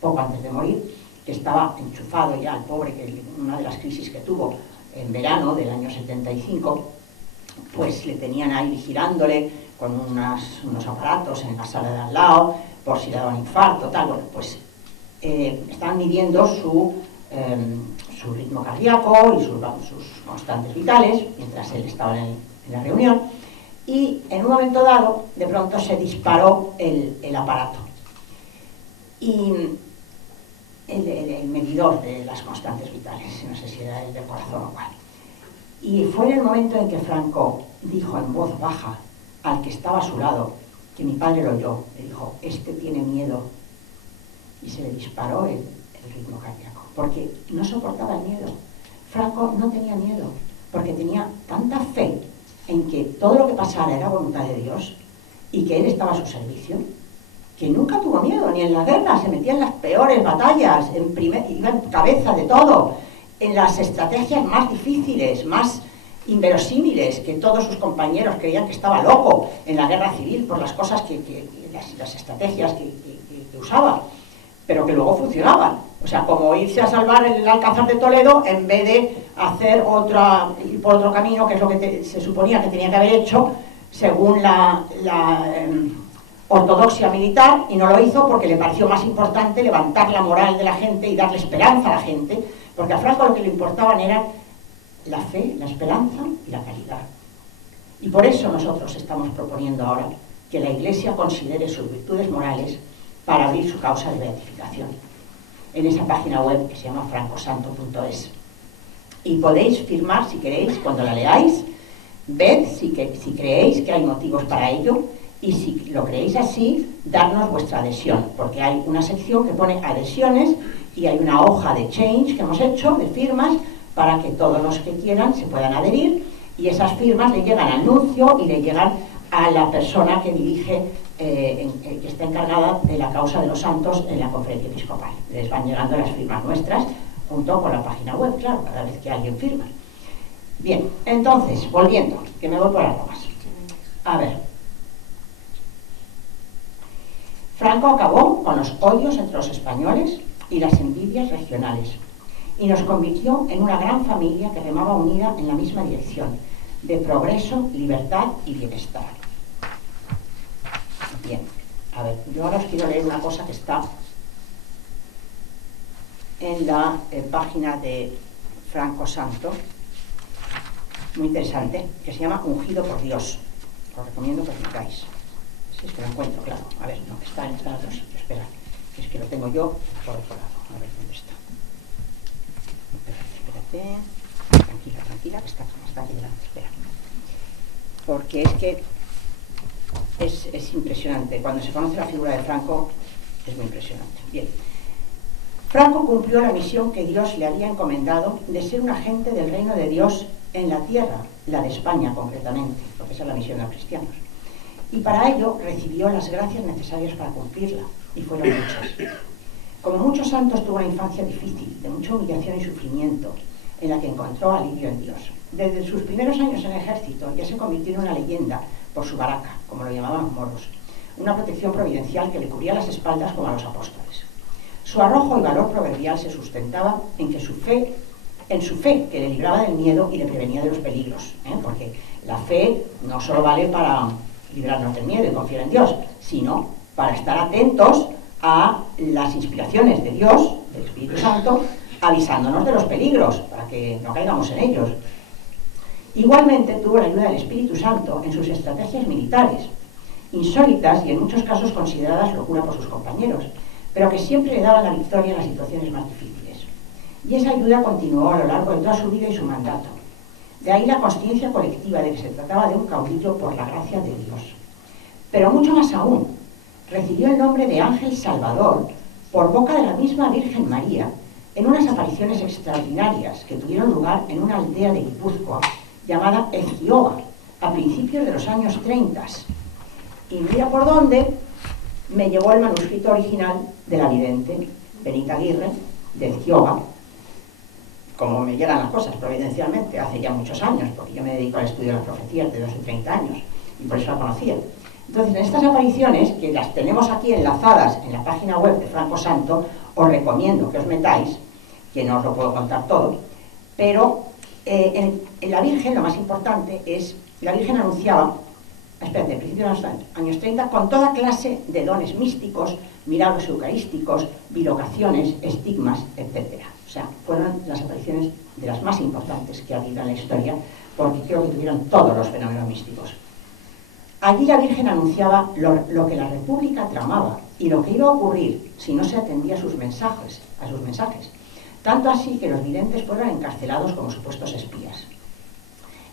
poco antes de morir, que estaba enchufado ya el pobre, que una de las crisis que tuvo en verano del año 75, pues le tenían ahí vigilándole con unos aparatos en la sala de al lado, por si le daba un infarto, tal. Bueno, pues estaban midiendo su ritmo cardíaco y sus constantes vitales, mientras él estaba en la reunión, y en un momento dado, de pronto se disparó el aparato. Y el medidor de las constantes vitales, no sé si era el del corazón o cuál. Y fue en el momento en que Franco dijo en voz baja al que estaba a su lado, que mi padre lo oyó, le dijo, este tiene miedo, y se le disparó el ritmo cardíaco, porque no soportaba el miedo. Franco no tenía miedo, porque tenía tanta fe en que todo lo que pasara era voluntad de Dios, y que él estaba a su servicio, que nunca tuvo miedo, ni en la guerra, se metía en las peores batallas, iba en cabeza de todo, en las estrategias más difíciles, más inverosímiles, que todos sus compañeros creían que estaba loco en la guerra civil por las cosas las estrategias que usaba, pero que luego funcionaban. O sea, como irse a salvar el Alcázar de Toledo en vez de ir por otro camino, que es lo que se suponía que tenía que haber hecho, según la ortodoxia militar, y no lo hizo porque le pareció más importante levantar la moral de la gente y darle esperanza a la gente, porque a Franco lo que le importaban eran la fe, la esperanza y la caridad. Y por eso nosotros estamos proponiendo ahora que la Iglesia considere sus virtudes morales para abrir su causa de beatificación en esa página web que se llama francosanto.es. Y podéis firmar si queréis, cuando la leáis, ved si creéis que hay motivos para ello, y si lo creéis así, darnos vuestra adhesión, porque hay una sección que pone adhesiones y hay una hoja de change que hemos hecho de firmas para que todos los que quieran se puedan adherir, y esas firmas le llegan al nuncio y le llegan a la persona que dirige, que está encargada de la causa de los santos en la conferencia episcopal. Les van llegando las firmas nuestras junto con la página web, claro, cada vez que alguien firma. Bien, entonces, volviendo, que me voy por algo más. A ver. Franco acabó con los odios entre los españoles y las envidias regionales y nos convirtió en una gran familia que remaba unida en la misma dirección, de progreso, libertad y bienestar. Bien, a ver, yo ahora os quiero leer una cosa que está en la página de Franco Santo, muy interesante, que se llama Ungido por Dios. Os recomiendo que lo leáis. Si es que lo encuentro, claro. A ver, no, está en otro sitio, espera, que es que lo tengo yo por otro lado. A ver, ¿dónde está? Espérate. Tranquila, que está aquí delante, espera. Porque es que es impresionante. Cuando se conoce la figura de Franco, es muy impresionante. Bien. Franco cumplió la misión que Dios le había encomendado de ser un agente del reino de Dios en la tierra, la de España concretamente, porque esa es la misión de los cristianos. Y para ello recibió las gracias necesarias para cumplirla, y fueron muchas. Como muchos santos, tuvo una infancia difícil, de mucha humillación y sufrimiento, en la que encontró alivio en Dios. Desde sus primeros años en el ejército ya se convirtió en una leyenda por su baraca, como lo llamaban los moros, una protección providencial que le cubría las espaldas como a los apóstoles. Su arrojo y valor proverbial se sustentaba en su fe, que le libraba del miedo y le prevenía de los peligros, porque la fe no solo vale para librarnos del miedo y confiar en Dios, sino para estar atentos a las inspiraciones de Dios, del Espíritu Santo, avisándonos de los peligros, para que no caigamos en ellos. Igualmente tuvo la ayuda del Espíritu Santo en sus estrategias militares, insólitas y en muchos casos consideradas locura por sus compañeros, pero que siempre le daban la victoria en las situaciones más difíciles. Y esa ayuda continuó a lo largo de toda su vida y su mandato. De ahí la consciencia colectiva de que se trataba de un caudillo por la gracia de Dios. Pero mucho más aún, recibió el nombre de Ángel Salvador por boca de la misma Virgen María en unas apariciones extraordinarias que tuvieron lugar en una aldea de Guipúzcoa llamada Ejioba, a principios de los años 30. Y mira por dónde me llegó el manuscrito original de la vidente Benita Aguirre, de Ejioba, como me llegan las cosas providencialmente, hace ya muchos años, porque yo me dedico al estudio de las profecías desde hace 30 años, y por eso la conocía. Entonces, en estas apariciones, que las tenemos aquí enlazadas en la página web de Franco Santo, os recomiendo que os metáis, que no os lo puedo contar todo, pero en la Virgen lo más importante es, la Virgen anunciaba, espérate, en principio de los años 30, con toda clase de dones místicos, milagros eucarísticos, bilocaciones, estigmas, etc. O sea, fueron las apariciones de las más importantes que ha habido en la historia, porque creo que tuvieron todos los fenómenos místicos. Allí la Virgen anunciaba lo que la República tramaba y lo que iba a ocurrir si no se atendía a sus mensajes, tanto así que los videntes fueron encarcelados como supuestos espías.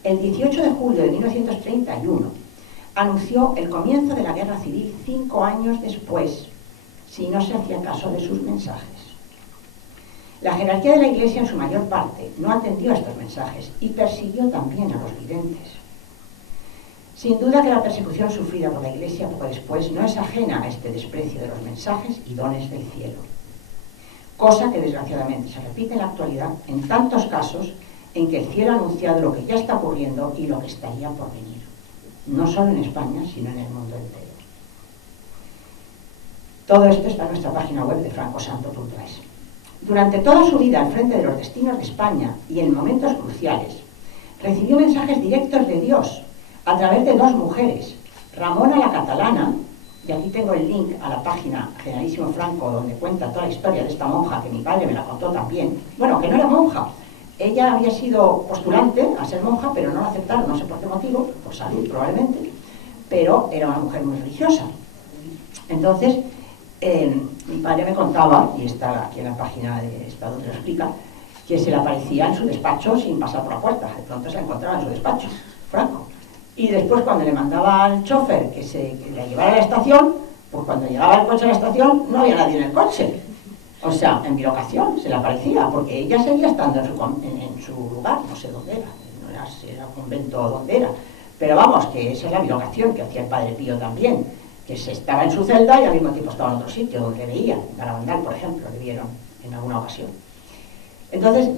El 18 de julio de 1931 anunció el comienzo de la guerra civil 5 años después, si no se hacía caso de sus mensajes. La jerarquía de la Iglesia en su mayor parte no atendió a estos mensajes y persiguió también a los videntes. Sin duda que la persecución sufrida por la Iglesia poco después no es ajena a este desprecio de los mensajes y dones del cielo, cosa que desgraciadamente se repite en la actualidad en tantos casos en que el cielo ha anunciado lo que ya está ocurriendo y lo que estaría por venir, no solo en España, sino en el mundo entero. Todo esto está en nuestra página web de francosanto.es. Durante toda su vida al frente de los destinos de España y en momentos cruciales, recibió mensajes directos de Dios, a través de dos mujeres, Ramona la Catalana, y aquí tengo el link a la página Generalísimo Franco, donde cuenta toda la historia de esta monja, que mi padre me la contó también. Bueno, que no era monja, ella había sido postulante a ser monja, pero no la aceptaron, no sé por qué motivo, por salud probablemente, pero era una mujer muy religiosa. Entonces, mi padre me contaba, y está aquí en la página de Estado te lo explica, que se le aparecía en su despacho sin pasar por la puerta, de pronto se la encontraba en su despacho, Franco. Y después, cuando le mandaba al chofer que la llevara a la estación, pues cuando llegaba el coche a la estación no había nadie en el coche. O sea, en bilocación se le aparecía, porque ella seguía estando en su lugar, no sé dónde era, no era si era un convento o dónde era. Pero vamos, que esa es la bilocación que hacía el Padre Pío también, que se estaba en su celda y al mismo tiempo estaba en otro sitio donde le veían, en Garabandal, por ejemplo, le vieron en alguna ocasión. Entonces,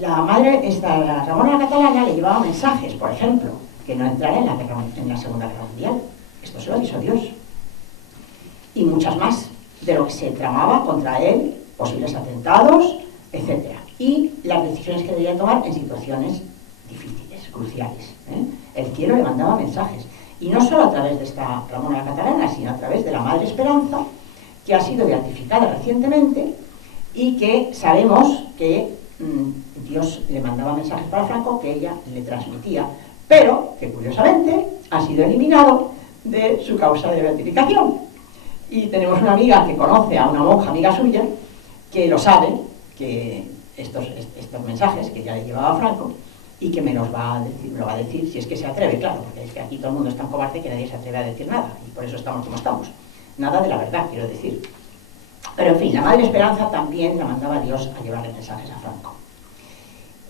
la madre, la Ramona la Catalana, le llevaba mensajes, por ejemplo, que no entrara en la Segunda Guerra Mundial. Esto se lo avisó Dios. Y muchas más, de lo que se tramaba contra él, posibles atentados, etc. Y las decisiones que debía tomar en situaciones difíciles, cruciales. El cielo le mandaba mensajes. Y no solo a través de esta Ramona la Catalana, sino a través de la Madre Esperanza, que ha sido beatificada recientemente y que sabemos que Dios le mandaba mensajes para Franco que ella le transmitía, pero que curiosamente ha sido eliminado de su causa de beatificación. Y tenemos una amiga que conoce a una monja amiga suya que lo sabe, que estos mensajes que ya le llevaba a Franco, y que me lo va a decir si es que se atreve, claro, porque es que aquí todo el mundo es tan cobarde que nadie se atreve a decir nada, y por eso estamos como estamos. Nada de la verdad, quiero decir. Pero en fin, la Madre Esperanza también la mandaba Dios a llevarle mensajes a Franco.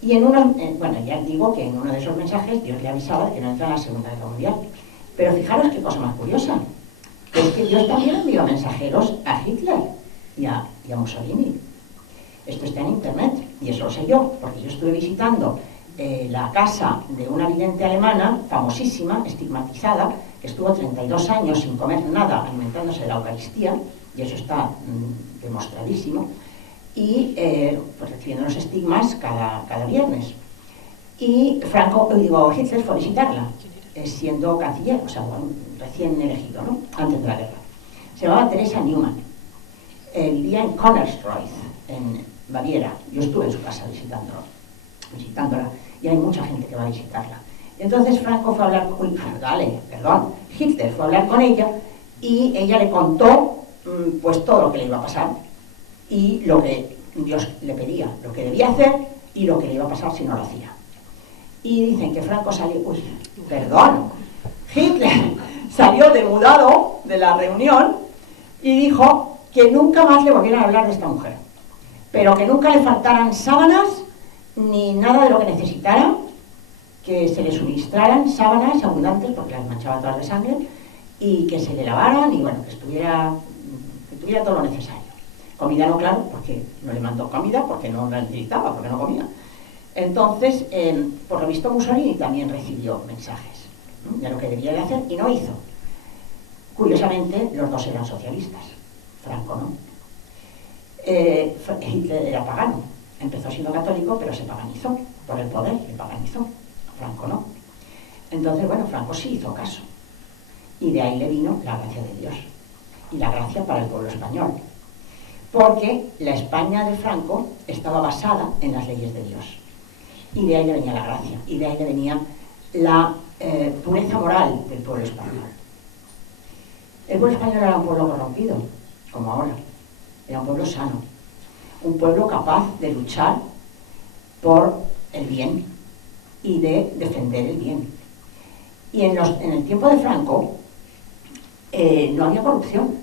Y bueno, ya digo que en uno de esos mensajes Dios le avisaba de que no entra en la Segunda Guerra Mundial. Pero fijaros qué cosa más curiosa, que es que Dios también envió mensajeros a Hitler y a Mussolini. Esto está en internet, y eso lo sé yo, porque yo estuve visitando la casa de una vidente alemana, famosísima, estigmatizada, que estuvo 32 años sin comer nada, alimentándose de la Eucaristía, y eso está demostradísimo, y pues recibiendo los estigmas cada viernes. Y Hitler fue a visitarla, siendo canciller, o sea, recién elegido, ¿no? Antes de la guerra. Se llamaba Teresa Neumann. Vivía en Konnersreuth, en Baviera. Yo estuve en su casa visitándola, y hay mucha gente que va a visitarla. Entonces Franco fue a hablar Hitler fue a hablar con ella, y ella le contó pues todo lo que le iba a pasar, y lo que Dios le pedía, lo que debía hacer, y lo que le iba a pasar si no lo hacía. Y dicen que Franco salió, Hitler salió demudado de la reunión y dijo que nunca más le volvieran a hablar de esta mujer, pero que nunca le faltaran sábanas ni nada de lo que necesitara, que se le suministraran sábanas abundantes porque las manchaba todas de sangre, y que se le lavaran, y bueno, que tuviera todo lo necesario. Comida no, claro, porque no le mandó comida, porque no la necesitaba, porque no comía. Entonces, por lo visto, Mussolini también recibió mensajes de lo que debía de hacer y no hizo. Curiosamente, los dos eran socialistas. Franco no. Hitler era pagano. Empezó siendo católico, pero se paganizó por el poder, se paganizó. Franco no. Entonces, bueno, Franco sí hizo caso. Y de ahí le vino la gracia de Dios. Y la gracia para el pueblo español. Porque la España de Franco estaba basada en las leyes de Dios. Y de ahí le venía la gracia. Y de ahí le venía la pureza moral del pueblo español. El pueblo español era un pueblo corrompido, como ahora. Era un pueblo sano. Un pueblo capaz de luchar por el bien y de defender el bien. Y en el tiempo de Franco no había corrupción.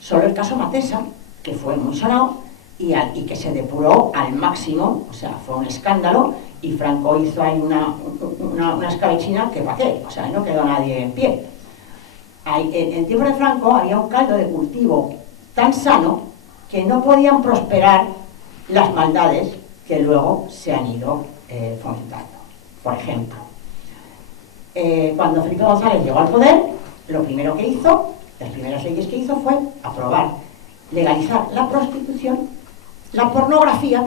Solo el caso Matesa, que fue muy sonado y que se depuró al máximo, o sea, fue un escándalo, y Franco hizo ahí una escabechina que pa' qué, o sea, no quedó nadie en pie. En el tiempo de Franco había un caldo de cultivo tan sano que no podían prosperar las maldades que luego se han ido fomentando. Por ejemplo, cuando Felipe González llegó al poder, lo primero que hizo, las primeras leyes que hizo fue legalizar la prostitución, la pornografía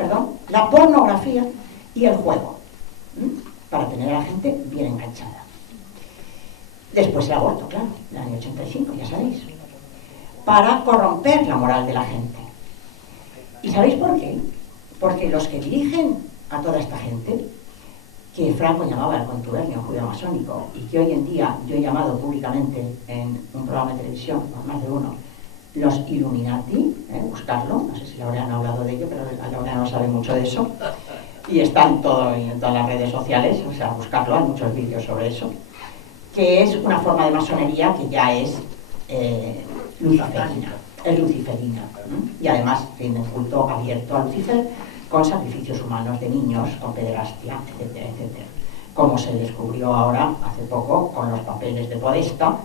y el juego, para tener a la gente bien enganchada. Después el aborto, claro, en el año 85, ya sabéis, para corromper la moral de la gente. ¿Y sabéis por qué? Porque los que dirigen a toda esta gente, que Franco llamaba el contubernio judeo-masónico y que hoy en día yo he llamado públicamente en un programa de televisión, por más de uno, los Illuminati, buscarlo, no sé si Laureano ha hablado de ello, pero Laureano sabe mucho de eso, y está en todas las redes sociales, o sea, buscarlo, hay muchos vídeos sobre eso, que es una forma de masonería que ya es luciferina, y además tiene un culto abierto a Lucifer, con sacrificios humanos de niños, con pederastia, etcétera, etcétera. Como se descubrió ahora, hace poco, con los papeles de Podesta,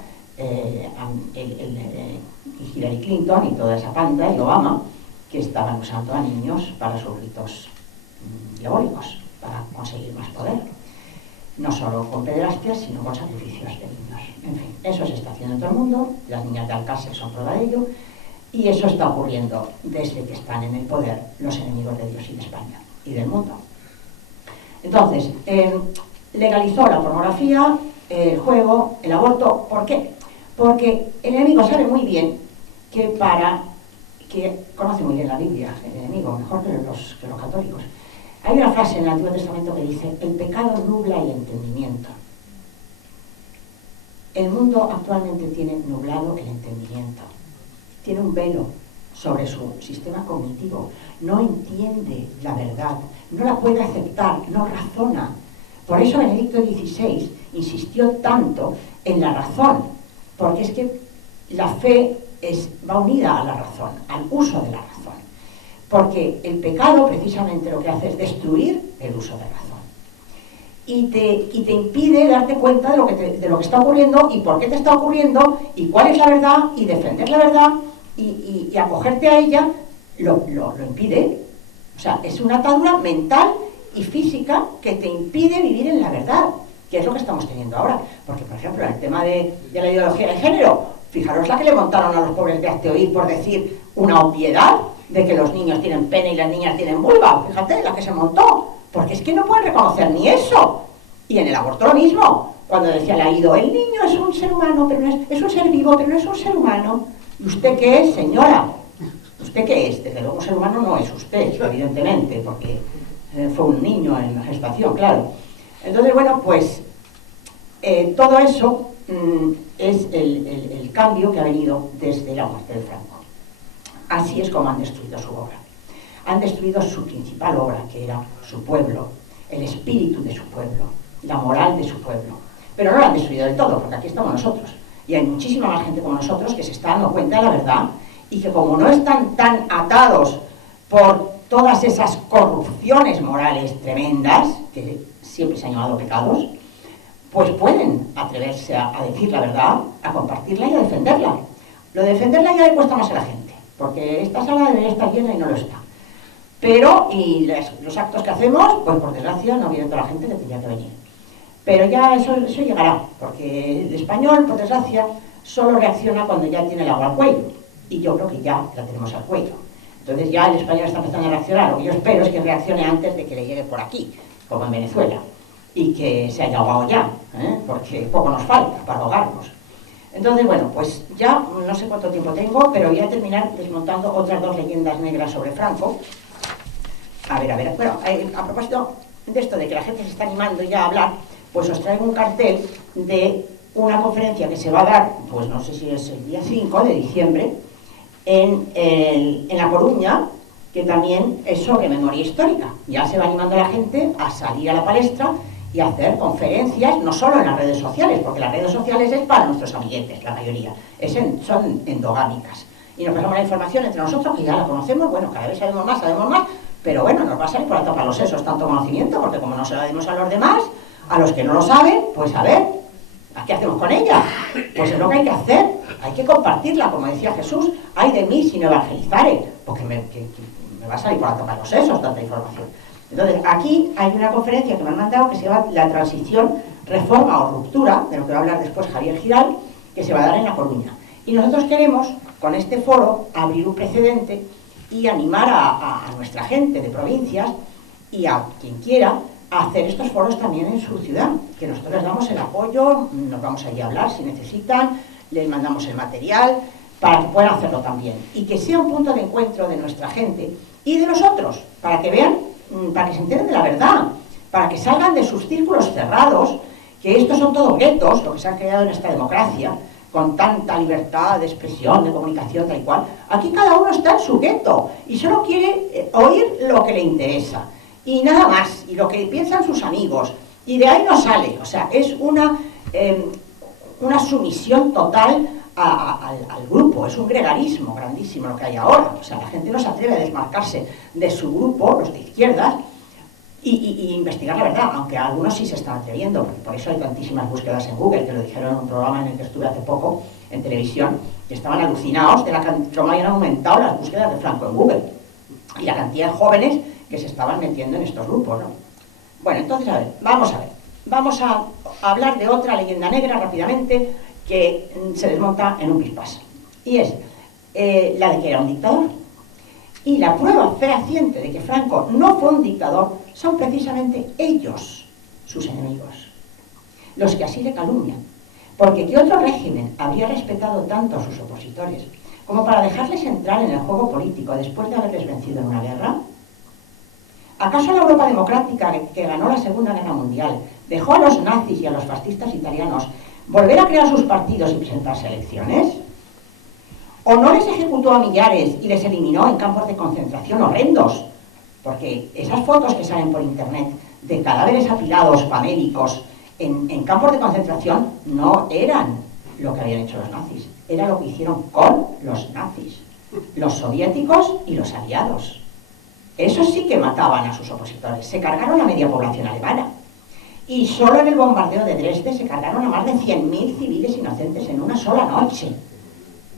Hillary Clinton y toda esa panda, y Obama, que estaban usando a niños para sus ritos diabólicos, para conseguir más poder. No solo con pederastia, sino con sacrificios de niños. En fin, eso se está haciendo en todo el mundo, las niñas de Alcácer son prueba de ello, y eso está ocurriendo desde que están en el poder los enemigos de Dios y de España y del mundo. Entonces, legalizó la pornografía, el juego, el aborto. ¿Por qué? Porque el enemigo sabe muy bien que conoce muy bien la Biblia, el enemigo, mejor que los católicos. Hay una frase en el Antiguo Testamento que dice: el pecado nubla el entendimiento. El mundo actualmente tiene nublado el entendimiento. Tiene un velo sobre su sistema cognitivo, no entiende la verdad, no la puede aceptar, no razona. Por eso Benedicto XVI insistió tanto en la razón, porque es que la fe va unida a la razón, al uso de la razón. Porque el pecado precisamente lo que hace es destruir el uso de razón. Y te impide darte cuenta de lo que está ocurriendo y por qué te está ocurriendo y cuál es la verdad y defender la verdad y acogerte a ella, lo impide. O sea, es una atadura mental y física que te impide vivir en la verdad, que es lo que estamos teniendo ahora. Porque, por ejemplo, en el tema de la ideología de género, fijaros la que le montaron a los pobres de Hazte-Oír por decir una obviedad de que los niños tienen pene y las niñas tienen vulva. Fíjate la que se montó, porque es que no pueden reconocer ni eso. Y en el aborto lo mismo, cuando decía Laído, el niño es un ser humano, pero no es un ser vivo, pero no es un ser humano. ¿Y usted qué es, señora? ¿Usted qué es? Desde luego, ser humano no es usted, evidentemente, porque fue un niño en la gestación, claro. Entonces, bueno, pues todo eso es el cambio que ha venido desde la muerte de Franco. Así es como han destruido su obra. Han destruido su principal obra, que era su pueblo, el espíritu de su pueblo, la moral de su pueblo. Pero no lo han destruido del todo, porque aquí estamos nosotros. Y hay muchísima más gente como nosotros que se está dando cuenta de la verdad y que, como no están tan atados por todas esas corrupciones morales tremendas, que siempre se han llamado pecados, pues pueden atreverse a decir la verdad, a compartirla y a defenderla. Lo de defenderla ya le cuesta más a la gente, porque esta sala debería estar llena y no lo está. Pero, y los actos que hacemos, pues por desgracia no viene toda la gente que tenía que venir. Pero ya eso llegará, porque el español, por desgracia, solo reacciona cuando ya tiene el agua al cuello. Y yo creo que ya la tenemos al cuello. Entonces ya el español está empezando a reaccionar. Lo que yo espero es que reaccione antes de que le llegue por aquí, como en Venezuela, y que se haya ahogado ya, porque poco nos falta para ahogarnos. Entonces, bueno, pues ya no sé cuánto tiempo tengo, pero voy a terminar desmontando otras dos leyendas negras sobre Franco. A ver, bueno, a propósito de esto de que la gente se está animando ya a hablar, pues os traigo un cartel de una conferencia que se va a dar, pues no sé si es el día 5 de diciembre, en La Coruña, que también es sobre memoria histórica. Ya se va animando la gente a salir a la palestra y a hacer conferencias, no solo en las redes sociales, porque las redes sociales es para nuestros amiguetes, la mayoría, son endogámicas. Y nos pasamos la información entre nosotros, que ya la conocemos, bueno, cada vez sabemos más, pero bueno, nos va a salir por la tapa los sesos tanto conocimiento, porque como no se lo dimos a los demás, a los que no lo saben, pues a ver, ¿qué hacemos con ella? Pues es lo que hay que hacer, hay que compartirla, como decía Jesús, ay de mí si no evangelizare, porque me va a salir por la tapa los sesos tanta información. Entonces, aquí hay una conferencia que me han mandado que se llama La transición, reforma o ruptura, de lo que va a hablar después Javier Giral, que se va a dar en La Coruña. Y nosotros queremos, con este foro, abrir un precedente y animar a nuestra gente de provincias y a quien quiera a hacer estos foros también en su ciudad, que nosotros les damos el apoyo, nos vamos allí a hablar si necesitan, les mandamos el material para que puedan hacerlo también, y que sea un punto de encuentro de nuestra gente y de los otros, para que vean, para que se enteren de la verdad, para que salgan de sus círculos cerrados, que estos son todos guetos, lo que se ha creado en esta democracia, con tanta libertad de expresión, de comunicación, tal y cual. Aquí cada uno está en su gueto y solo quiere oír lo que le interesa y nada más, y lo que piensan sus amigos, y de ahí no sale. O sea, es una sumisión total al grupo, es un gregarismo grandísimo lo que hay ahora. O sea, la gente no se atreve a desmarcarse de su grupo, los de izquierdas, y investigar la verdad, aunque algunos sí se están atreviendo, porque por eso hay tantísimas búsquedas en Google, que lo dijeron en un programa en el que estuve hace poco, en televisión, que estaban alucinados de cómo habían aumentado las búsquedas de Franco en Google, y la cantidad de jóvenes que se estaban metiendo en estos grupos, ¿no? Bueno, entonces, vamos a hablar de otra leyenda negra rápidamente, que se desmonta en un pispás, y es la de que era un dictador. Y la prueba fehaciente de que Franco no fue un dictador son precisamente ellos, sus enemigos, los que así le calumnian. Porque ¿qué otro régimen habría respetado tanto a sus opositores como para dejarles entrar en el juego político después de haberles vencido en una guerra? ¿Acaso la Europa democrática que ganó la Segunda Guerra Mundial dejó a los nazis y a los fascistas italianos volver a crear sus partidos y presentarse a elecciones? ¿O no les ejecutó a millares y les eliminó en campos de concentración horrendos? Porque esas fotos que salen por internet de cadáveres apilados, famélicos, en campos de concentración, no eran lo que habían hecho los nazis, era lo que hicieron con los nazis, los soviéticos y los aliados. Esos sí que mataban a sus opositores, se cargaron a media población alemana. Y solo en el bombardeo de Dresde se cargaron a más de 100.000 civiles inocentes en una sola noche.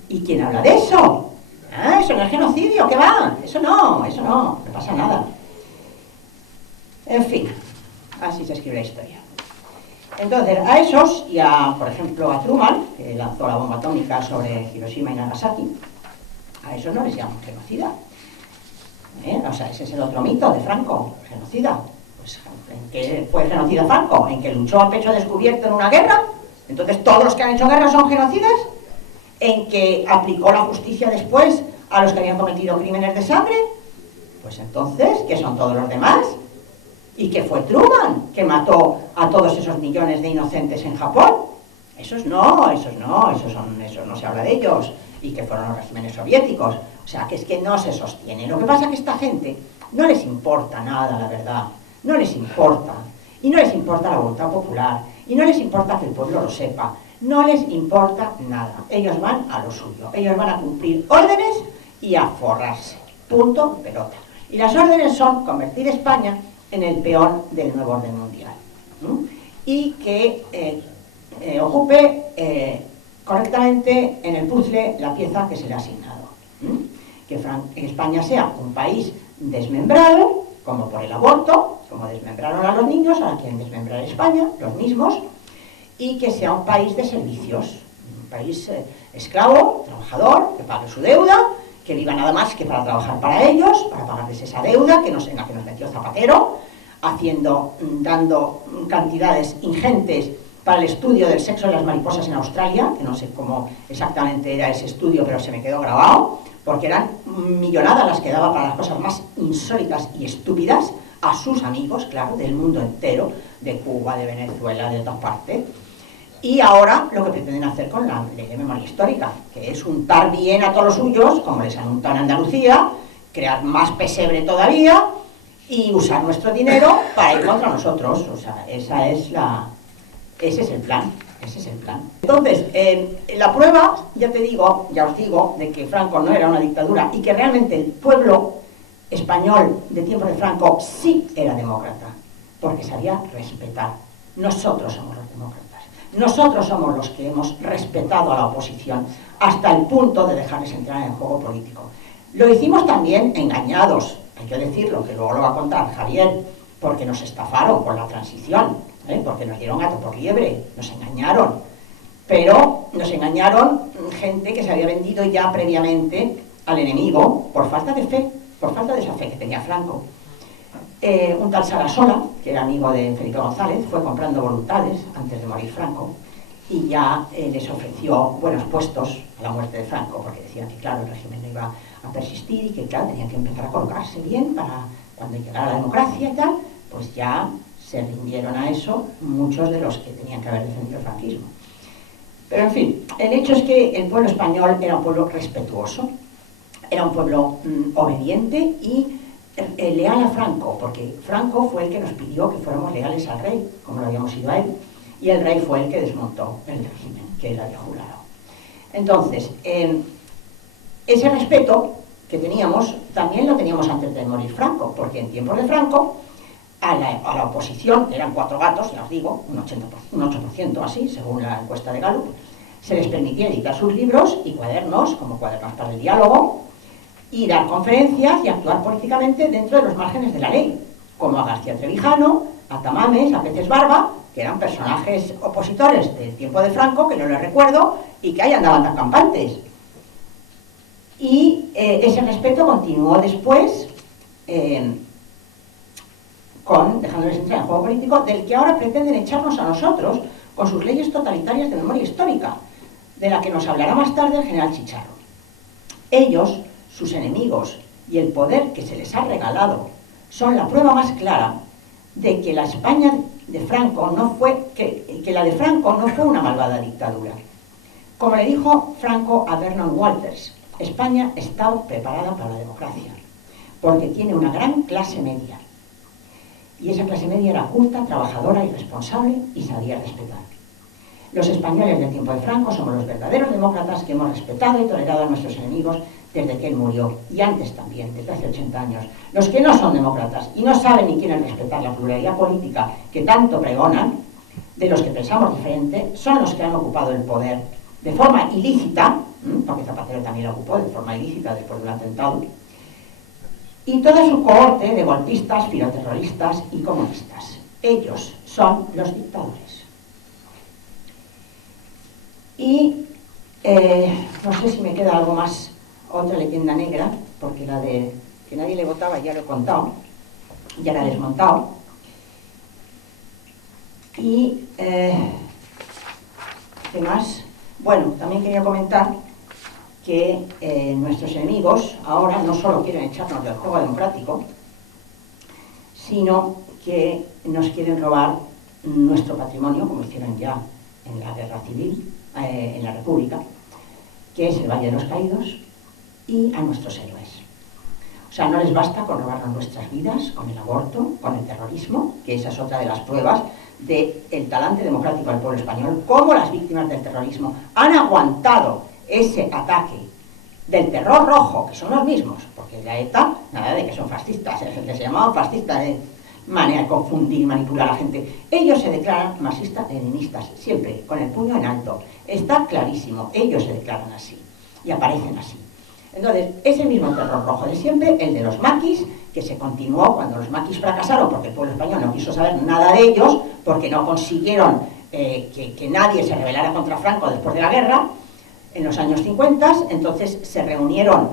¿Y quién habla de eso? Ah, eso no es genocidio, ¿qué va? Eso no pasa nada. En fin, así se escribe la historia. Entonces, a esos, y a, por ejemplo, a Truman, que lanzó la bomba atómica sobre Hiroshima y Nagasaki, a esos no les llaman genocida. O sea, ese es el otro mito de Franco, genocida. Pues, ¿en qué fue genocida Franco? ¿En que luchó a pecho descubierto en una guerra? Entonces, ¿todos los que han hecho guerra son genocidas? ¿En que aplicó la justicia después a los que habían cometido crímenes de sangre? Pues entonces, ¿qué son todos los demás? ¿Y qué fue Truman, que mató a todos esos millones de inocentes en Japón? Esos no se habla de ellos, y que fueron los regímenes soviéticos. O sea, que es que no se sostiene. Lo que pasa es que esta gente no les importa nada, la verdad, no les importa, y no les importa la voluntad popular, y no les importa que el pueblo lo sepa. No les importa nada. Ellos van a lo suyo. Ellos van a cumplir órdenes y a forrarse. Punto, pelota. Y las órdenes son convertir España en el peor del nuevo orden mundial. Y que ocupe correctamente en el puzzle la pieza que se le ha asignado. Que España sea un país desmembrado, como por el aborto, como desmembraron a los niños, ahora quieren desmembrar España, los mismos, y que sea un país de servicios, un país esclavo, trabajador, que pague su deuda, que viva nada más que para trabajar para ellos, para pagarles esa deuda en la que nos metió Zapatero, dando cantidades ingentes para el estudio del sexo de las mariposas en Australia, que no sé cómo exactamente era ese estudio, pero se me quedó grabado, porque eran millonadas las que daba para las cosas más insólitas y estúpidas a sus amigos, claro, del mundo entero, de Cuba, de Venezuela, de todas partes. Y ahora lo que pretenden hacer con la ley de memoria histórica, que es untar bien a todos los suyos, como les han untado en Andalucía, crear más pesebre todavía y usar nuestro dinero para ir contra nosotros. O sea, ese es el plan. Entonces, la prueba, ya os digo, de que Franco no era una dictadura y que realmente el pueblo español de tiempo de Franco sí era demócrata, porque sabía respetar. Nosotros somos los demócratas. Nosotros somos los que hemos respetado a la oposición hasta el punto de dejarles entrar en el juego político. Lo hicimos también engañados, hay que decirlo, que luego lo va a contar Javier, porque nos estafaron con la transición, porque nos dieron gato por liebre, nos engañaron. Pero nos engañaron gente que se había vendido ya previamente al enemigo por falta de fe, por falta de esa fe que tenía Franco. Un tal Sarasola, que era amigo de Felipe González, fue comprando voluntades antes de morir Franco y ya les ofreció buenos puestos a la muerte de Franco, porque decían que claro, el régimen no iba a persistir y que claro, tenían que empezar a colocarse bien para cuando llegara la democracia y tal, pues ya se rindieron a eso muchos de los que tenían que haber defendido el franquismo. Pero en fin, el hecho es que el pueblo español era un pueblo respetuoso, era un pueblo obediente y leal a Franco, porque Franco fue el que nos pidió que fuéramos leales al rey, como lo habíamos ido a él, y el rey fue el que desmontó el régimen, que él había jurado. Entonces, ese respeto que teníamos, también lo teníamos antes de morir Franco, porque en tiempos de Franco, a la oposición, que eran 4 gatos, ya os digo, un 8% así, según la encuesta de Gallup, se les permitía editar sus libros y cuadernos, como cuadernos para el diálogo, y dar conferencias y actuar políticamente dentro de los márgenes de la ley, como a García Trevijano, a Tamames, a Peces Barba, que eran personajes opositores del tiempo de Franco, que no les recuerdo, y que ahí andaban tan campantes. Y ese respeto continuó después, dejándoles entrar en el juego político, del que ahora pretenden echarnos a nosotros con sus leyes totalitarias de memoria histórica, de la que nos hablará más tarde el general Chicharro. Ellos, sus enemigos y el poder que se les ha regalado son la prueba más clara de que la España de Franco no fue, que la de Franco no fue una malvada dictadura. Como le dijo Franco a Vernon Walters, España está preparada para la democracia, porque tiene una gran clase media. Y esa clase media era culta, trabajadora y responsable y sabía respetar. Los españoles del tiempo de Franco somos los verdaderos demócratas que hemos respetado y tolerado a nuestros enemigos desde que él murió, y antes también, desde hace 80 años. Los que no son demócratas y no saben ni quieren respetar la pluralidad política que tanto pregonan, de los que pensamos diferente, son los que han ocupado el poder de forma ilícita, porque Zapatero también lo ocupó de forma ilícita después del atentado, y toda su cohorte de golpistas, filoterroristas y comunistas. Ellos son los dictadores. Y no sé si me queda algo más, otra leyenda negra, porque la de que nadie le votaba ya lo he contado, ya la he desmontado. Y ¿qué más? Bueno, también quería comentar que nuestros enemigos ahora no solo quieren echarnos del juego democrático, sino que nos quieren robar nuestro patrimonio, como hicieron ya en la guerra civil, en la República, que es el Valle de los Caídos, y a nuestros héroes. O sea, no les basta con robarnos nuestras vidas, con el aborto, con el terrorismo, que esa es otra de las pruebas del talante democrático del pueblo español, cómo las víctimas del terrorismo han aguantado ese ataque del terror rojo, que son los mismos, porque la ETA, nada de que son fascistas, se llamaban fascistas, manera de confundir y manipular a la gente. Ellos se declaran marxistas-leninistas, siempre con el puño en alto. Está clarísimo, ellos se declaran así y aparecen así. Entonces, ese mismo terror rojo de siempre, el de los maquis, que se continuó cuando los maquis fracasaron, porque el pueblo español no quiso saber nada de ellos, porque no consiguieron que nadie se rebelara contra Franco después de la guerra, en los años 50, entonces se reunieron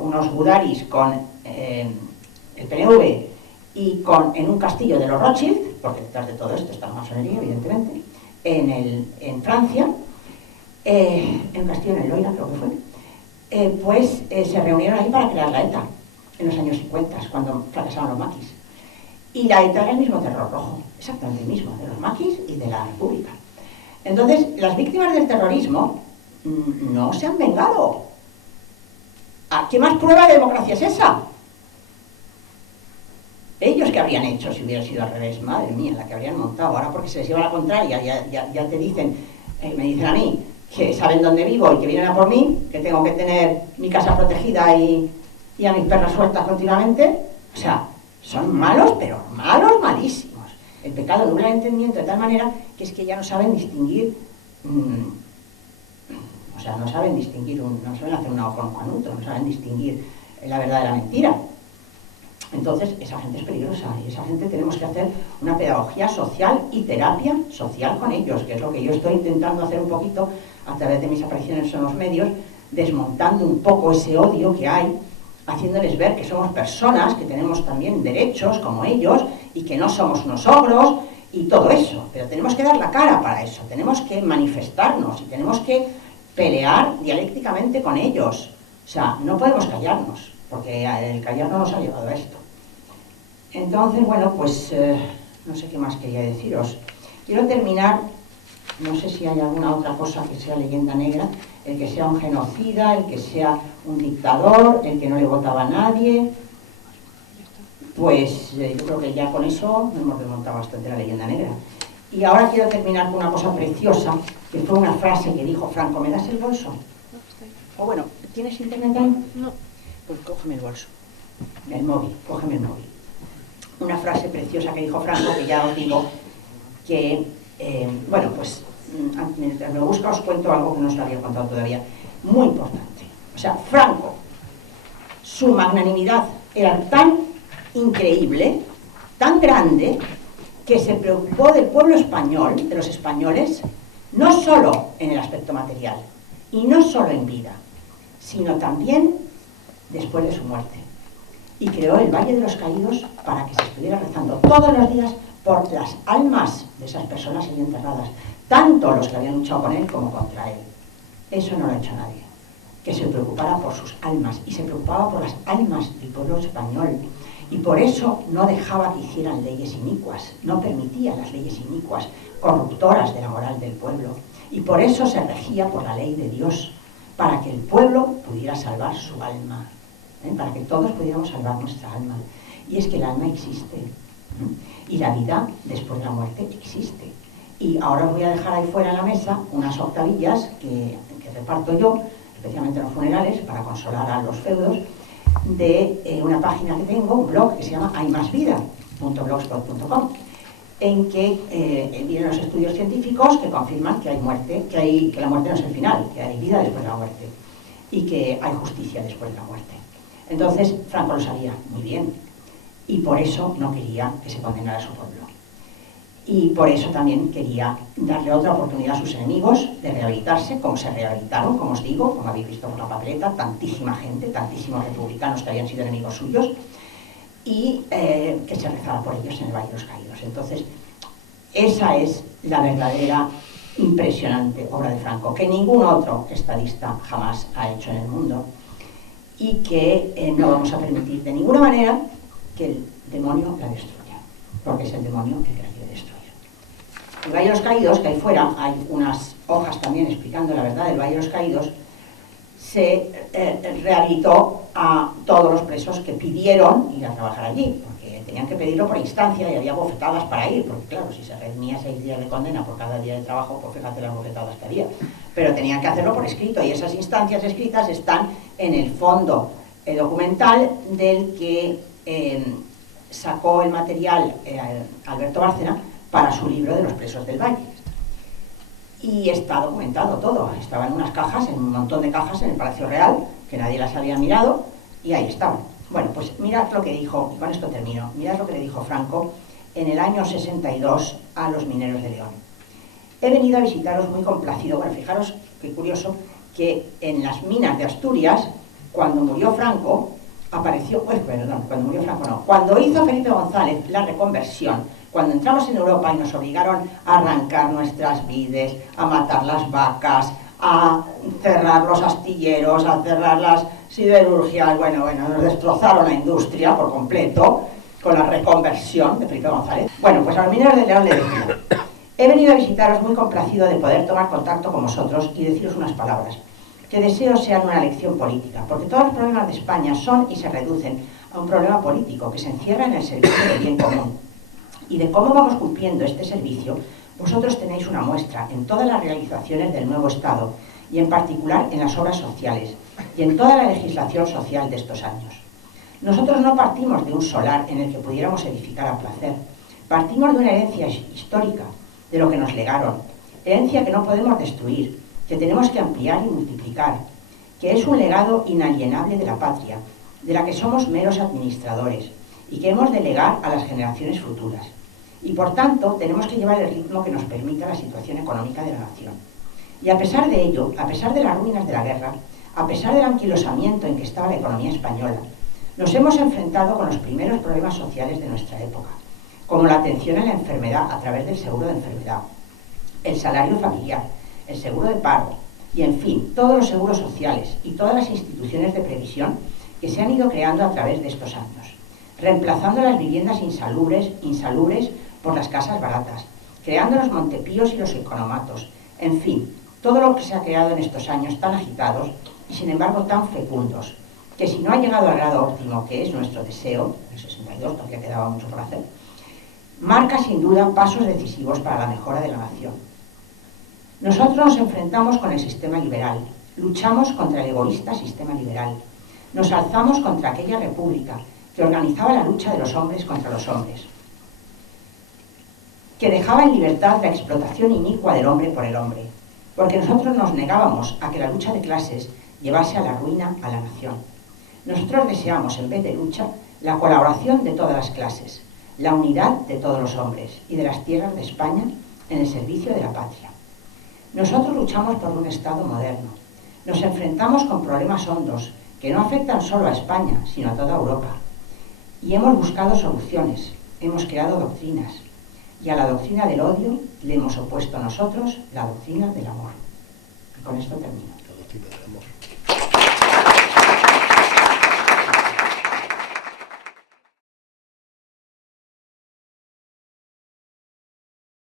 unos gudaris con el PNV y en un castillo de los Rothschild, porque detrás de todo esto está la masonería, evidentemente, en Francia, en un castillo en el Loira, creo que fue, se reunieron ahí para crear la ETA, en los años 50, cuando fracasaron los maquis. Y la ETA era el mismo terror rojo, exactamente el mismo, de los maquis y de la República. Entonces, las víctimas del terrorismo no se han vengado. ¿Qué más prueba de democracia es esa? Ellos que habrían hecho si hubiera sido al revés, madre mía, la que habrían montado. Ahora porque se les lleva la contraria, ya te dicen, me dicen a mí, que saben dónde vivo y que vienen a por mí, que tengo que tener mi casa protegida y a mis perras sueltas continuamente. O sea, son malos, pero malos, malísimos. El pecado nubla el entendimiento de tal manera que es que ya no saben distinguir, o sea, no saben distinguir, no saben hacer una hoja con un canuto, no saben distinguir la verdad de la mentira. Entonces, esa gente es peligrosa y esa gente tenemos que hacer una pedagogía social y terapia social con ellos, que es lo que yo estoy intentando hacer un poquito a través de mis apariciones en los medios, desmontando un poco ese odio que hay haciéndoles ver que somos personas, que tenemos también derechos como ellos y que no somos unos ogros y todo eso. Pero tenemos que dar la cara para eso, tenemos que manifestarnos y tenemos que pelear dialécticamente con ellos. O sea, no podemos callarnos, porque el callarnos nos ha llevado a esto. Entonces, bueno, pues no sé qué más quería deciros. Quiero terminar, no sé si hay alguna otra cosa que sea leyenda negra, el que sea un genocida, el que sea un dictador, el que no le votaba a nadie. Pues yo creo que ya con eso hemos desmontado bastante la leyenda negra. Y ahora quiero terminar con una cosa preciosa, que fue una frase que dijo Franco. ¿Me das el bolso? O bueno, ¿tienes internet ahí? No. Pues cógeme el bolso. El móvil, cógeme el móvil. Una frase preciosa que dijo Franco, que ya os digo, que, bueno, pues mientras me busca os cuento algo que no os lo había contado todavía. Muy importante. O sea, Franco, su magnanimidad era tan increíble, tan grande, que se preocupó del pueblo español, de los españoles, no solo en el aspecto material, y no solo en vida, sino también después de su muerte. Y creó el Valle de los Caídos para que se estuviera rezando todos los días por las almas de esas personas ahí enterradas, tanto los que habían luchado con él como contra él. Eso no lo ha hecho nadie. Que se preocupara por sus almas, y se preocupaba por las almas del pueblo español. Y por eso no dejaba que hicieran leyes inicuas, no permitía las leyes inicuas, corruptoras de la moral del pueblo. Y por eso se regía por la ley de Dios, para que el pueblo pudiera salvar su alma, para que todos pudiéramos salvar nuestra alma. Y es que el alma existe, y la vida después de la muerte existe. Y ahora os voy a dejar ahí fuera en la mesa unas octavillas que reparto yo, especialmente en los funerales, para consolar a los feudos, de una página que tengo, un blog que se llama haymasvida.blogspot.com, en que vienen los estudios científicos que confirman que hay muerte, que la muerte no es el final, que hay vida después de la muerte y que hay justicia después de la muerte. Entonces Franco lo sabía muy bien y por eso no quería que se condenara a su pueblo. Y por eso también quería darle otra oportunidad a sus enemigos de rehabilitarse, como se rehabilitaron, como os digo, como habéis visto por la papeleta, tantísima gente, tantísimos republicanos que habían sido enemigos suyos, y que se rezaba por ellos en el Valle de los Caídos. Entonces, esa es la verdadera impresionante obra de Franco, que ningún otro estadista jamás ha hecho en el mundo, y que no vamos a permitir de ninguna manera que el demonio la destruya, porque es el demonio el que la quiere destruir. El Valle de los Caídos, que ahí fuera hay unas hojas también explicando la verdad del Valle de los Caídos, se rehabilitó a todos los presos que pidieron ir a trabajar allí, porque tenían que pedirlo por instancia y había bofetadas para ir, porque claro, si se redimía 6 días de condena por cada día de trabajo, pues fíjate las bofetadas que había, pero tenían que hacerlo por escrito, y esas instancias escritas están en el fondo documental del que sacó el material Alberto Bárcena para su libro de los presos del Valle. Y está documentado todo, estaba en unas cajas, en un montón de cajas en el Palacio Real, que nadie las había mirado, y ahí estaban. Bueno, pues mirad lo que dijo, y con esto termino, mirad lo que le dijo Franco en el año 62 a los mineros de León. He venido a visitaros muy complacido. Bueno, fijaros qué curioso que en las minas de Asturias, cuando murió Franco, apareció, cuando hizo Felipe González la reconversión, cuando entramos en Europa y nos obligaron a arrancar nuestras vides, a matar las vacas, a cerrar los astilleros, a cerrar las siderurgias, bueno, nos destrozaron la industria por completo con la reconversión de Felipe González. Bueno, pues a los mineros de León le decía: he venido a visitaros muy complacido de poder tomar contacto con vosotros y deciros unas palabras que deseo sean una lección política, porque todos los problemas de España son y se reducen a un problema político que se encierra en el servicio del bien común. Y de cómo vamos cumpliendo este servicio, vosotros tenéis una muestra en todas las realizaciones del nuevo Estado, y en particular en las obras sociales, y en toda la legislación social de estos años. Nosotros no partimos de un solar en el que pudiéramos edificar a placer, partimos de una herencia histórica, de lo que nos legaron, herencia que no podemos destruir, que tenemos que ampliar y multiplicar, que es un legado inalienable de la patria, de la que somos meros administradores, y que hemos de legar a las generaciones futuras. Y por tanto tenemos que llevar el ritmo que nos permita la situación económica de la nación. Y a pesar de ello, a pesar de las ruinas de la guerra, a pesar del anquilosamiento en que estaba la economía española, Nos hemos enfrentado con los primeros problemas sociales de nuestra época, como la atención a la enfermedad a través del seguro de enfermedad, el salario familiar, el seguro de paro y, en fin, todos los seguros sociales y todas las instituciones de previsión que se han ido creando a través de estos años, reemplazando las viviendas insalubres por las casas baratas, creando los montepíos y los economatos, en fin, todo lo que se ha creado en estos años tan agitados y sin embargo tan fecundos, que si no ha llegado al grado óptimo que es nuestro deseo, el 62 todavía quedaba mucho por hacer, marca sin duda pasos decisivos para la mejora de la nación. Nosotros nos enfrentamos con el sistema liberal, luchamos contra el egoísta sistema liberal, nos alzamos contra aquella república que organizaba la lucha de los hombres contra los hombres, que dejaba en libertad la explotación inicua del hombre por el hombre, porque nosotros nos negábamos a que la lucha de clases llevase a la ruina a la nación. Nosotros deseamos, en vez de lucha, la colaboración de todas las clases, la unidad de todos los hombres y de las tierras de España en el servicio de la patria. Nosotros luchamos por un Estado moderno. Nos enfrentamos con problemas hondos que no afectan solo a España, sino a toda Europa. Y hemos buscado soluciones, hemos creado doctrinas, y a la doctrina del odio le hemos opuesto nosotros la doctrina del amor. Y con esto termino. La doctrina del amor.